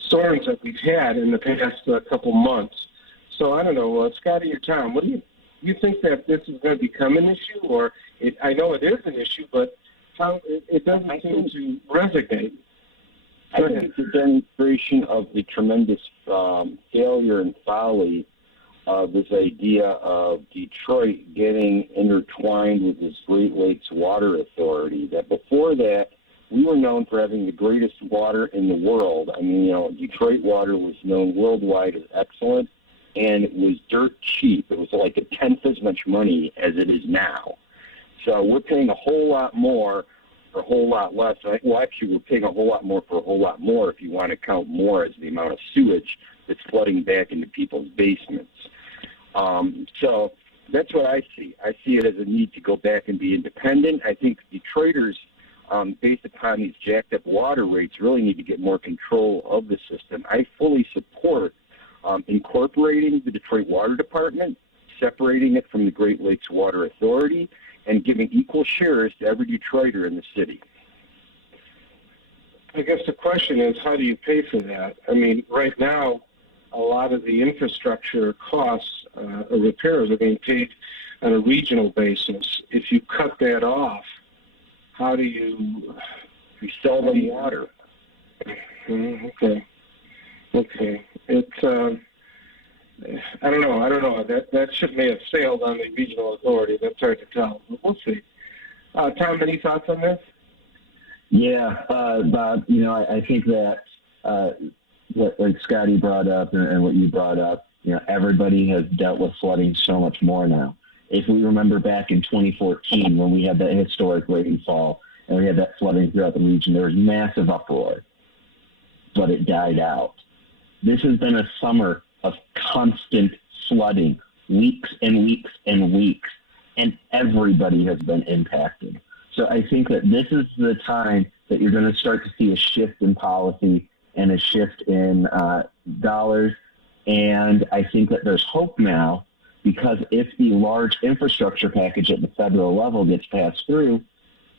storms that we've had in the past couple months. So I don't know, Scotty or Tom, what do you think that this is going to become an issue? Or I know it is an issue, but how it doesn't seem to resonate. I think it's a demonstration of the tremendous failure and folly of this idea of Detroit getting intertwined with this Great Lakes Water Authority. That before that, we were known for having the greatest water in the world. I mean, Detroit water was known worldwide as excellent, and it was dirt cheap. It was like a tenth as much money as it is now. So we're paying a whole lot more for a whole lot less. Well, actually, we're paying a whole lot more for a whole lot more if you want to count more as the amount of sewage that's flooding back into people's basements. So that's what I see. I see it as a need to go back and be independent. I think Detroiters, based upon these jacked up water rates, really need to get more control of the system. I fully support incorporating the Detroit Water Department, separating it from the Great Lakes Water Authority, and giving equal shares to every Detroiter in the city. I guess the question is, how do you pay for that? I mean, right now, a lot of the infrastructure costs or repairs are being paid on a regional basis. If you cut that off, how do you sell them water? Okay. It's I don't know. That may have failed on the regional authority. That's hard to tell, but we'll see. Tom, any thoughts on this? Yeah, Bob, I think that what like Scotty brought up and what you brought up, everybody has dealt with flooding so much more now. If we remember back in 2014 when we had that historic rainfall and we had that flooding throughout the region, there was massive uproar, but it died out. This has been a summer of constant flooding, weeks and weeks and weeks, and everybody has been impacted. So I think that this is the time that you're going to start to see a shift in policy and a shift in dollars. And I think that there's hope now, because if the large infrastructure package at the federal level gets passed through,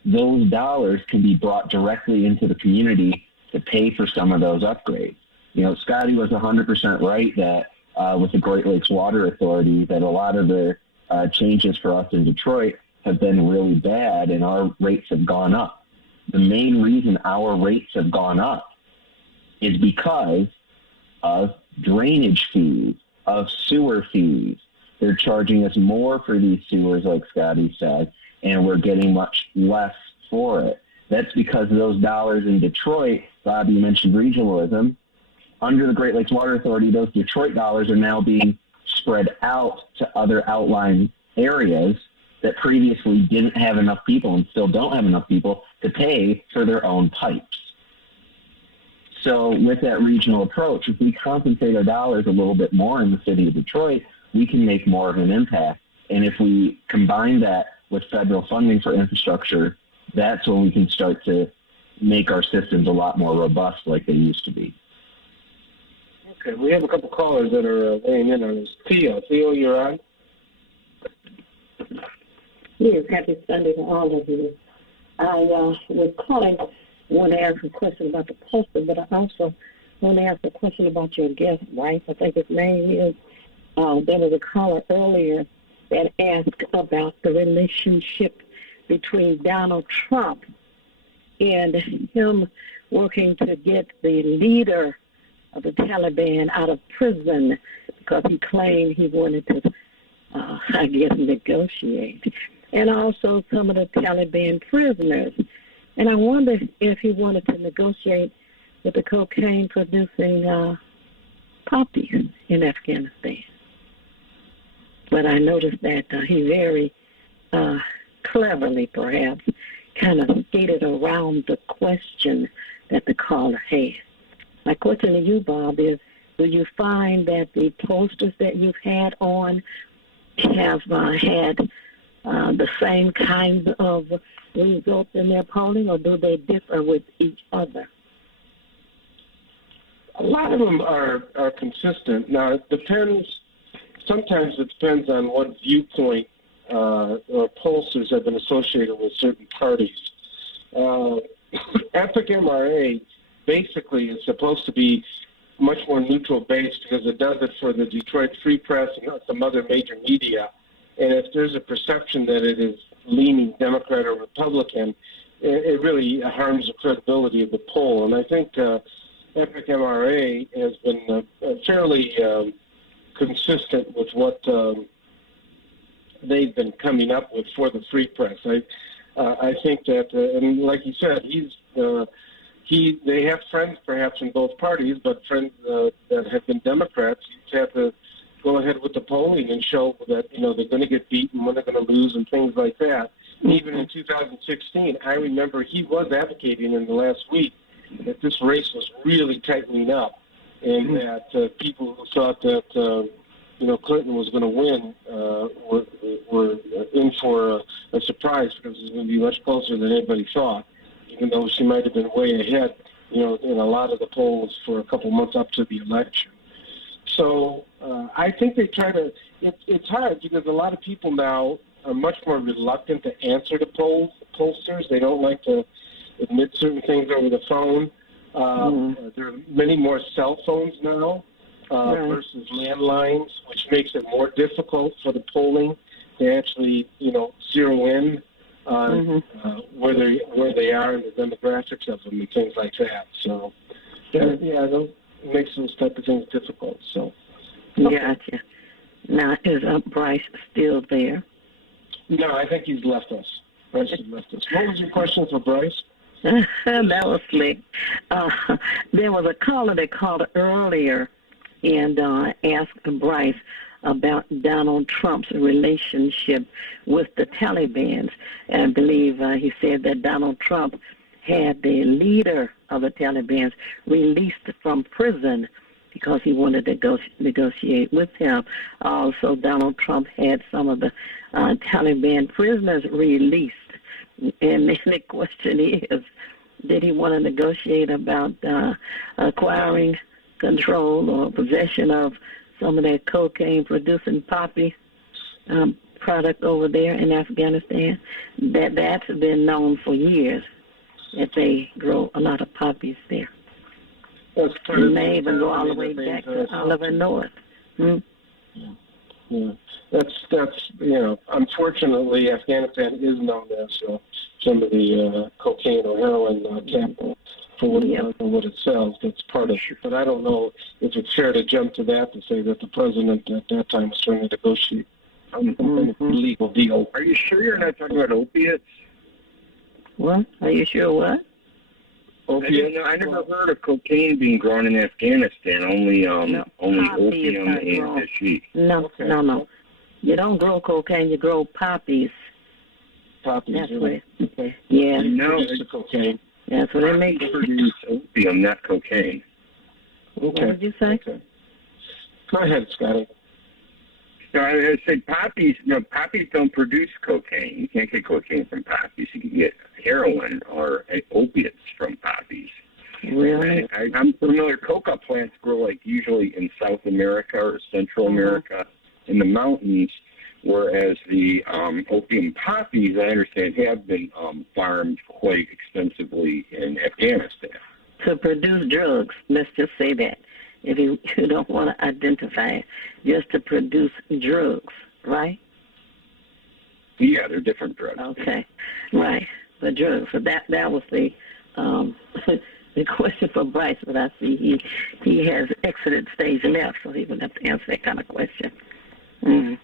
those dollars can be brought directly into the community to pay for some of those upgrades. Scotty was 100% right that with the Great Lakes Water Authority, that a lot of the changes for us in Detroit have been really bad, and our rates have gone up. The main reason our rates have gone up is because of drainage fees, of sewer fees. They're charging us more for these sewers, like Scotty said, and we're getting much less for it. That's because those dollars in Detroit, Bob, you mentioned regionalism, under the Great Lakes Water Authority, those Detroit dollars are now being spread out to other outlying areas that previously didn't have enough people and still don't have enough people to pay for their own pipes. So with that regional approach, if we compensate our dollars a little bit more in the city of Detroit, we can make more of an impact. And if we combine that with federal funding for infrastructure, that's when we can start to make our systems a lot more robust like they used to be. Okay, we have a couple callers that are weighing in on this. Theo, you're on. Yes, happy Sunday to all of you. I was calling, want to ask a question about the poster, but I also want to ask a question about your guest, wife. I think his name is. There was a caller earlier that asked about the relationship between Donald Trump and him working to get the leader of the Taliban out of prison because he claimed he wanted to, I guess, negotiate. And also some of the Taliban prisoners. And I wonder if he wanted to negotiate with the cocaine-producing poppies in Afghanistan. But I noticed that he very cleverly, perhaps, kind of skated around the question that the caller had. My question to you, Bob, is do you find that the posters that you've had on have had the same kinds of results in their polling, or do they differ with each other? A lot of them are consistent. Now, it depends. Sometimes it depends on what viewpoint or pollsters have been associated with certain parties. Epic MRA basically is supposed to be much more neutral based because it does it for the Detroit Free Press and some other major media. And if there's a perception that it is leaning Democrat or Republican, it really harms the credibility of the poll. And I think Epic MRA has been fairly consistent with what they've been coming up with for the Free Press. I think that, and like you said, they have friends perhaps in both parties, but friends that have been Democrats have to go ahead with the polling and show that they're going to get beaten, when they're going to lose, and things like that. And even in 2016, I remember he was advocating in the last week that this race was really tightening up, and that people who thought that Clinton was going to win were in for a surprise because it was going to be much closer than anybody thought, even though she might have been way ahead, in a lot of the polls for a couple months up to the election. So I think they try to. It's hard because a lot of people now are much more reluctant to answer the pollsters. They don't like to admit certain things over the phone. There are many more cell phones now versus landlines, which makes it more difficult for the polling to actually, zero in on where they are and the demographics of them and things like that. So, those makes those type of things difficult. So, Gotcha. Now, is Bryce still there? No, I think he's left us. Bryce has left us. What was your question for Bryce? That was slick. There was a caller that called earlier and asked Bryce about Donald Trump's relationship with the Taliban. And I believe he said that Donald Trump had the leader of the Taliban released from prison because he wanted to negotiate with him. Also, Donald Trump had some of the Taliban prisoners released. And the question is, did he want to negotiate about acquiring control or possession of some of that cocaine-producing poppy product over there in Afghanistan? That's been known for years, that they grow a lot of poppies there. They may even go all the way back to Oliver North. Yeah. That's unfortunately, Afghanistan is known as some of the cocaine or heroin capital for what it sells. That's part of it. But I don't know if it's fair to jump to that to say that the president at that time was trying to negotiate a legal deal. Are you sure you're not talking about opiates? What? Are you sure what? Opiates? I never heard of cocaine being grown in Afghanistan. Only opium and hashish. No. You don't grow cocaine. You grow poppies. Poppies. That's what. Okay. Yeah. It's the cocaine. That's what they make. Produce opium, not cocaine. Okay. What did you say? Okay. Go ahead, Scotty. No, I said poppies. No, poppies don't produce cocaine. You can't get cocaine from poppies. You can get heroin or opiates from poppies. Really? I'm familiar. Coca plants grow usually in South America or Central America in the mountains, whereas the opium poppies, I understand, have been farmed quite extensively in Afghanistan. To produce drugs, let's just say that. If you don't want to identify it, just to produce drugs, right? Yeah, they're different drugs. Okay, right. The drugs. So that was the the question for Bryce, but I see he has exited stage left, so he wouldn't have to answer that kind of question. He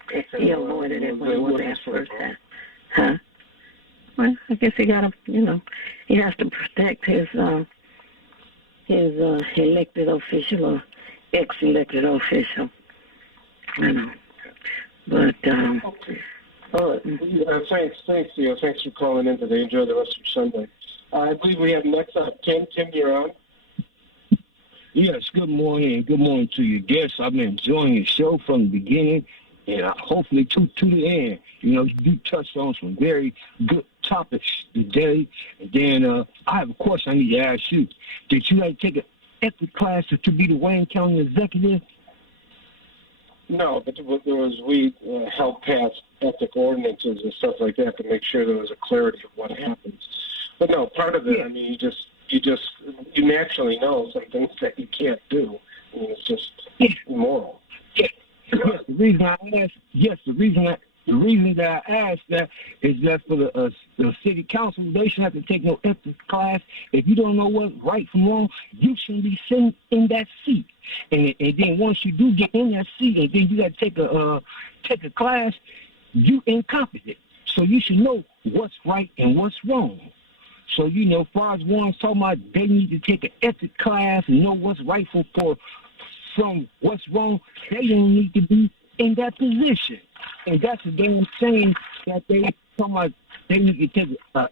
avoided it when it was asked first time. Huh? Well, I guess he got to, he has to protect his elected official or ex-elected official. But all right. Thanks, Theo. Thanks for calling in today. Enjoy the rest of your Sunday. I believe we have next up Tim. Tim, you're on. Yes, good morning. Good morning to your guests. I've been enjoying your show from the beginning and hopefully to the end. You touched on some very good topics today. And then I have a question I need to ask you. Did you take an ethics class to be the Wayne County executive? No, but we helped pass ethic ordinances and stuff like that to make sure there was a clarity of what happens. But no, part of it, I mean, you naturally know some things that you can't do. I mean, it's just immoral. Yes, the reason that I asked that is that for the city council, they shouldn't have to take no ethics class. If you don't know what's right from wrong, you shouldn't be sitting in that seat. And then once you do get in that seat, and then you got to take a class, you incompetent. So you should know what's right and what's wrong. So, as far as one's talking about they need to take an ethics class and know what's rightful from what's wrong, they don't need to be in that position. And that's the damn thing that they talking about they need to take an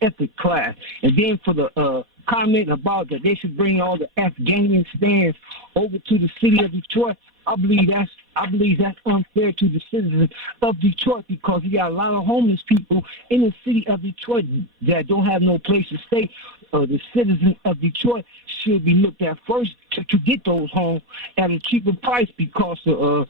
ethics class. And then for the comment about that they should bring all the Afghanistan over to the city of Detroit, I believe that's unfair to the citizens of Detroit because you got a lot of homeless people in the city of Detroit that don't have no place to stay. The citizens of Detroit should be looked at first to get those homes at a cheaper price because the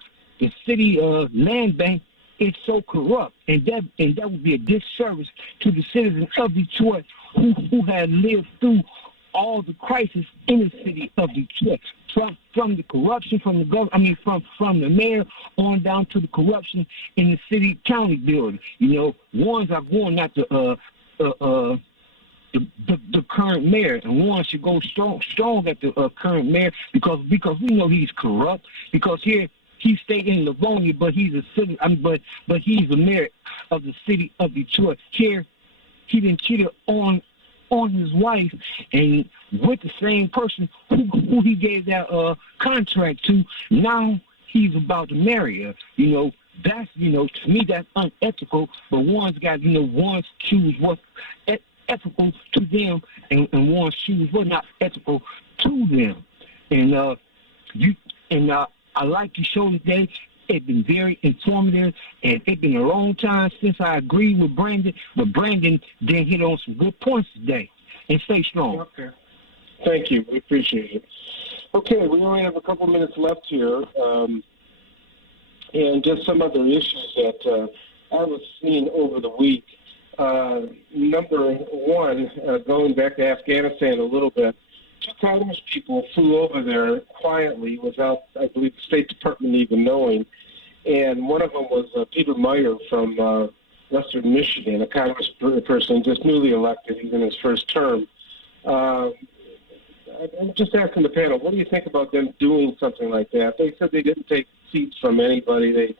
city land bank is so corrupt, and that would be a disservice to the citizens of Detroit who had lived through all the crisis in the city of Detroit, from the corruption from the government, from the mayor on down to the corruption in the city county building. Ones are going after the current mayor, and one should go strong at the current mayor because we know he's corrupt. Because here he stayed in Livonia, but he's a city. But he's the mayor of the city of Detroit. Here he been cheated on his wife and with the same person who he gave that contract to. Now he's about to marry her. That's to me that's unethical. But one's got one's choose what's ethical to them, and one's choose what's not ethical to them. And I like your show today. It's been very informative, and it's been a long time since I agreed with Brandon, but Brandon did hit on some good points today. And stay strong. Okay. Thank you. We appreciate it. Okay, we only have a couple minutes left here, and just some other issues that I was seeing over the week. Number one, going back to Afghanistan a little bit, 2 Congress people flew over there quietly without, I believe, the State Department even knowing. And one of them was Peter Meyer from Western Michigan, a congressperson just newly elected. He's in his first term. I'm just asking the panel, what do you think about them doing something like that? They said they didn't take seats from anybody.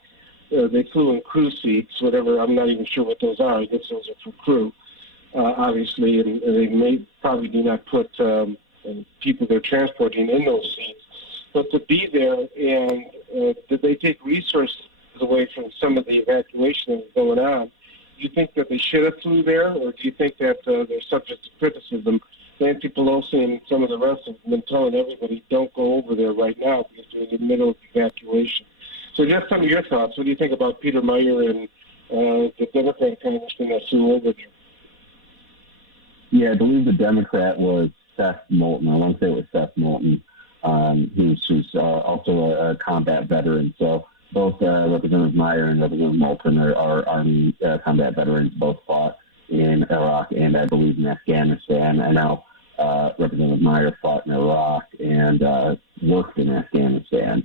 They flew in crew seats, whatever. I'm not even sure what those are. I guess those are for crew, obviously, and they probably do not put people they're transporting in those seats. But to be there, and did they take resources away from some of the evacuation that was going on? Do you think that they should have flew there, or do you think that they're subject to criticism? Nancy Pelosi and some of the rest have been telling everybody, don't go over there right now because they're in the middle of evacuation. So just some of your thoughts. What do you think about Peter Meyer and the Democrat congressman that flew over there? Yeah, I believe the Democrat was Seth Moulton. I want to say it was Seth Moulton, who's also a combat veteran. So both Representative Meyer and Representative Moulton are Army combat veterans, both fought in Iraq and I believe in Afghanistan. I know Representative Meyer fought in Iraq and worked in Afghanistan.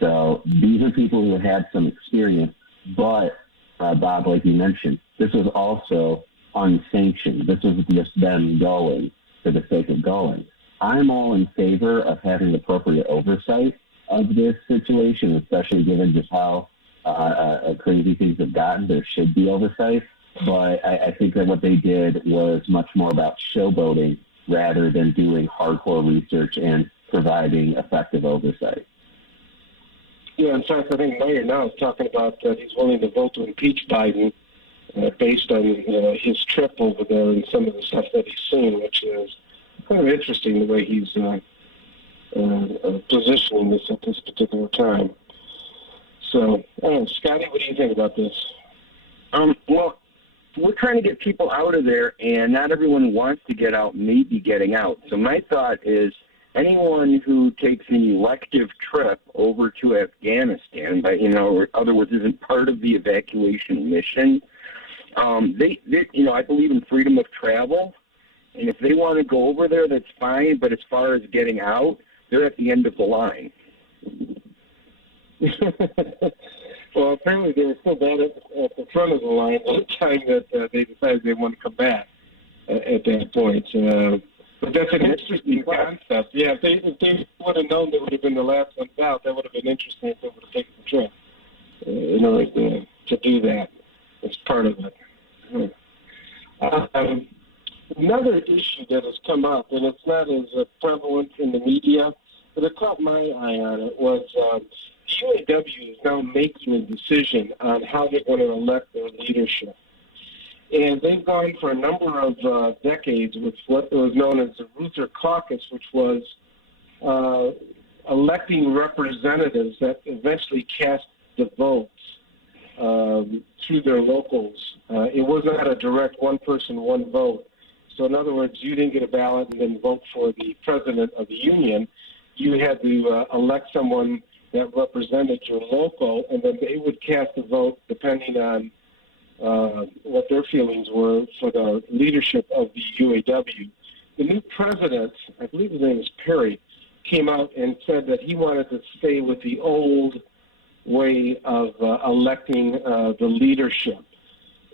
So these are people who had some experience, but Bob, like you mentioned, this was also unsanctioned. This was just them going for the sake of going. I'm all in favor of having appropriate oversight of this situation, especially given just how crazy things have gotten. There should be oversight, but I think that what they did was much more about showboating rather than doing hardcore research and providing effective oversight. Yeah, in fact, I think Meyer now is talking about that he's willing to vote to impeach Biden based on his trip over there and some of the stuff that he's seen, which is kind of interesting the way he's positioning this at this particular time. So, I don't know, Scotty, what do you think about this? Well, we're trying to get people out of there, and not everyone wants to get out, maybe getting out. So my thought is anyone who takes an elective trip over to Afghanistan, but, in other words, isn't part of the evacuation mission, they I believe in freedom of travel, and if they want to go over there, that's fine, but as far as getting out, they're at the end of the line. Well, apparently they were still bad at the front of the line by the time that they decided they want to come back at that point. But that's an interesting concept. Yeah, if they would have known they would have been the last ones out, that would have been interesting if they would have taken the trip in order to do that as part of it. Another issue that has come up, and it's not as prevalent in the media, but it caught my eye on it, was the UAW is now making a decision on how they're going to elect their leadership. And they've gone for a number of decades with what was known as the Ruther Caucus, which was electing representatives that eventually cast the votes through their locals. It was not a direct one person, one vote. So in other words, you didn't get a ballot and then vote for the president of the union. You had to elect someone that represented your local, and then they would cast a vote depending on what their feelings were for the leadership of the UAW. The new president, I believe his name is Perry, came out and said that he wanted to stay with the old way of electing the leadership.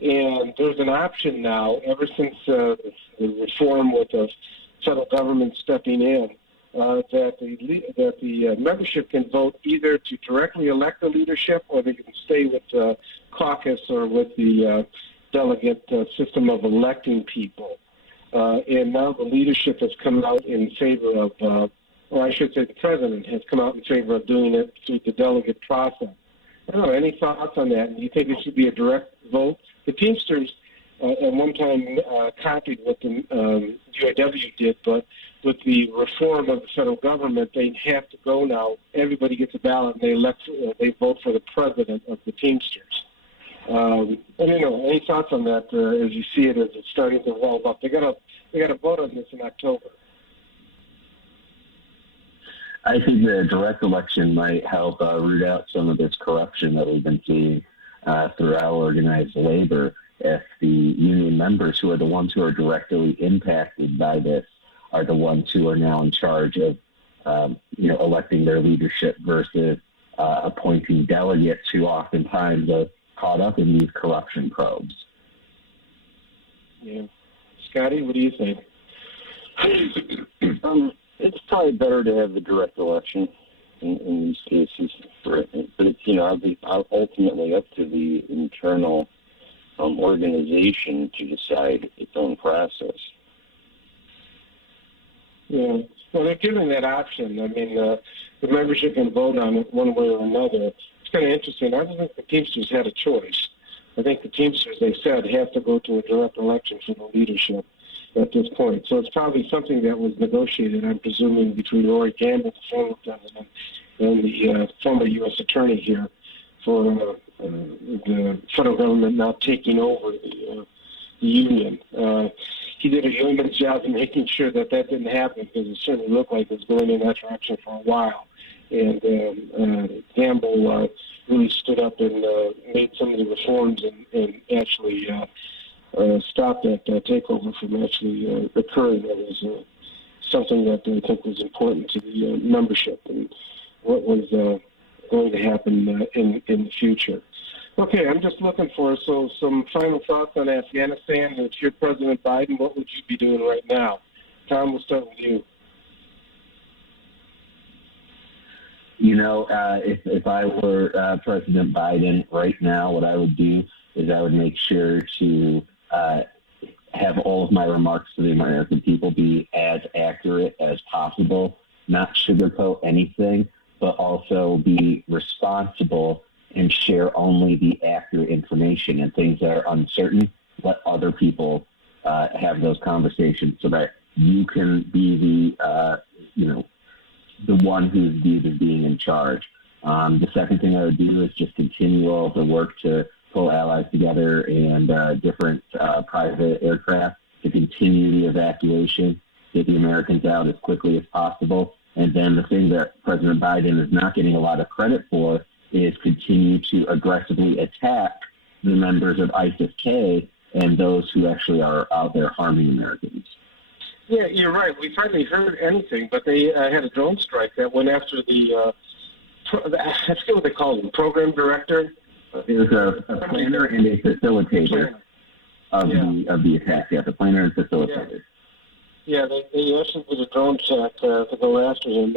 And there's an option now, ever since the reform with the federal government stepping in, that the membership can vote either to directly elect the leadership, or they can stay with the caucus or with the delegate system of electing people. And now the leadership has come out in favor of, or I should say the president has come out in favor of doing it through the delegate process. I don't know, any thoughts on that? Do you think it should be a direct vote? The Teamsters at one time copied what the UAW did, but with the reform of the federal government, they have to go now. Everybody gets a ballot, and they vote for the president of the Teamsters. I don't know. Any thoughts on that as you see it as it's starting to evolve up? They got to vote on this in October. I think the direct election might help root out some of this corruption that we've been seeing throughout organized labor. If the union members, who are the ones who are directly impacted by this, are the ones who are now in charge of, electing their leadership versus appointing delegates who oftentimes are caught up in these corruption probes. Yeah. Scotty, what do you think? It's probably better to have the direct election in these cases, but it's ultimately up to the internal organization to decide its own process. Yeah, well, they're giving that option. I mean, the membership can vote on it one way or another. It's kind of interesting. I don't think the Teamsters had a choice. I think the Teamsters, they said, have to go to a direct election for the leadership at this point. So it's probably something that was negotiated, I'm presuming, between Roy Gamble, the former president, and the former U.S. attorney here for the federal government now taking over the union. He did a yeoman's job in making sure that didn't happen, because it certainly looked like it was going in that direction for a while. And Gamble really stood up and made some of the reforms and actually stopped that takeover from actually occurring. That was something that I think was important to the membership and what was going to happen in the future. Okay, I'm just looking for some final thoughts on Afghanistan. If you're President Biden, what would you be doing right now? Tom, we'll start with you. You know, if I were President Biden right now, what I would do is I would make sure to have all of my remarks to the American people be as accurate as possible, not sugarcoat anything, but also be responsible and share only the accurate information, and things that are uncertain, let other people have those conversations so that you can be the one who's viewed as being in charge. The second thing I would do is just continue all the work to pull allies together and different private aircraft to continue the evacuation, get the Americans out as quickly as possible. And then the thing that President Biden is not getting a lot of credit for is continue to aggressively attack the members of ISIS-K and those who actually are out there harming Americans. Yeah, you're right. We've hardly heard anything, but they had a drone strike that went after I forget what they call him, program director. There's a planner and a facilitator of the attack. Yeah, the planner and facilitator. Yeah, they actually did a drone attack to go after him.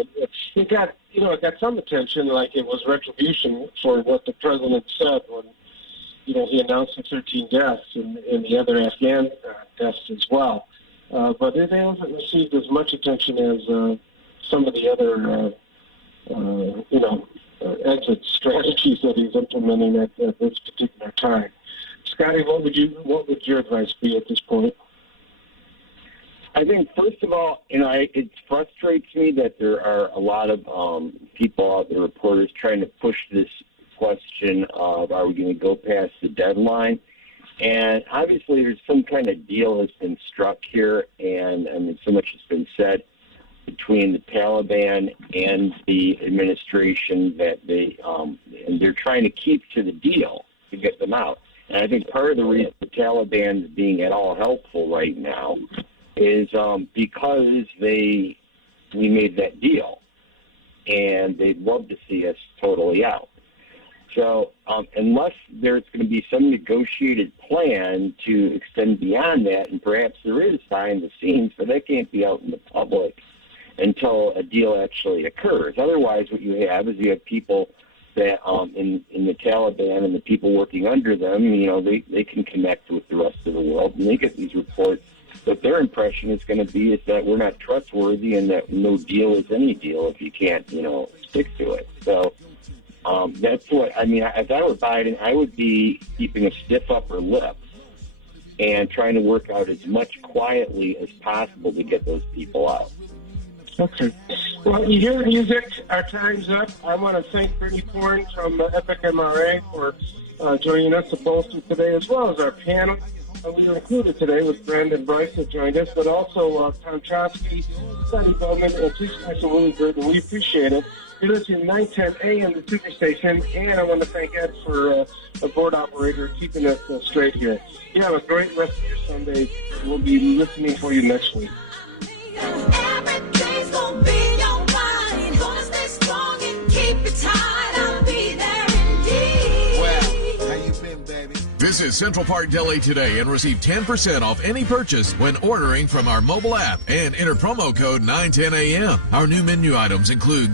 It got some attention, like it was retribution for what the president said when, he announced the 13 deaths and the other Afghan deaths as well. But it hasn't received as much attention as some of the other, exit strategies that he's implementing at this particular time. Scotty, what would your advice be at this point? I think, first of all, it frustrates me that there are a lot of people out there, reporters, trying to push this question of, are we going to go past the deadline? And obviously there's some kind of deal that's been struck here, and so much has been said between the Taliban and the administration that they're trying to keep to the deal to get them out. And I think part of the reason the Taliban is being at all helpful right now is because we made that deal, and they'd love to see us totally out. So unless there's going to be some negotiated plan to extend beyond that, and perhaps there is behind the scenes, but that can't be out in the public until a deal actually occurs. Otherwise, what you have is you have people that in the Taliban and the people working under them, they can connect with the rest of the world, and they get these reports. But their impression is going to be is that we're not trustworthy and that no deal is any deal if you can't, stick to it. So that's what, if I were Biden, I would be keeping a stiff upper lip and trying to work out as much quietly as possible to get those people out. Okay. Well, you hear the music. Our time's up. I want to thank Brittany Porn from Epic MRA for joining us at Pollister today, as well as our panel. We were included today with Brandon Bryce that joined us, but also Tom Choske, Scotty Boman, and Chief Special Willie Burton. We appreciate it. You're listening to 910 AM the Superstation, and I want to thank Ed for a board operator keeping us straight here. You have a great rest of your Sunday. We'll be listening for you next week. Everything's gonna be alright. Gonna stay strong and keep it tight. I'll be there indeed. Well, how you been, baby? Visit Central Park Deli today and receive 10% off any purchase when ordering from our mobile app and enter promo code 910AM. Our new menu items include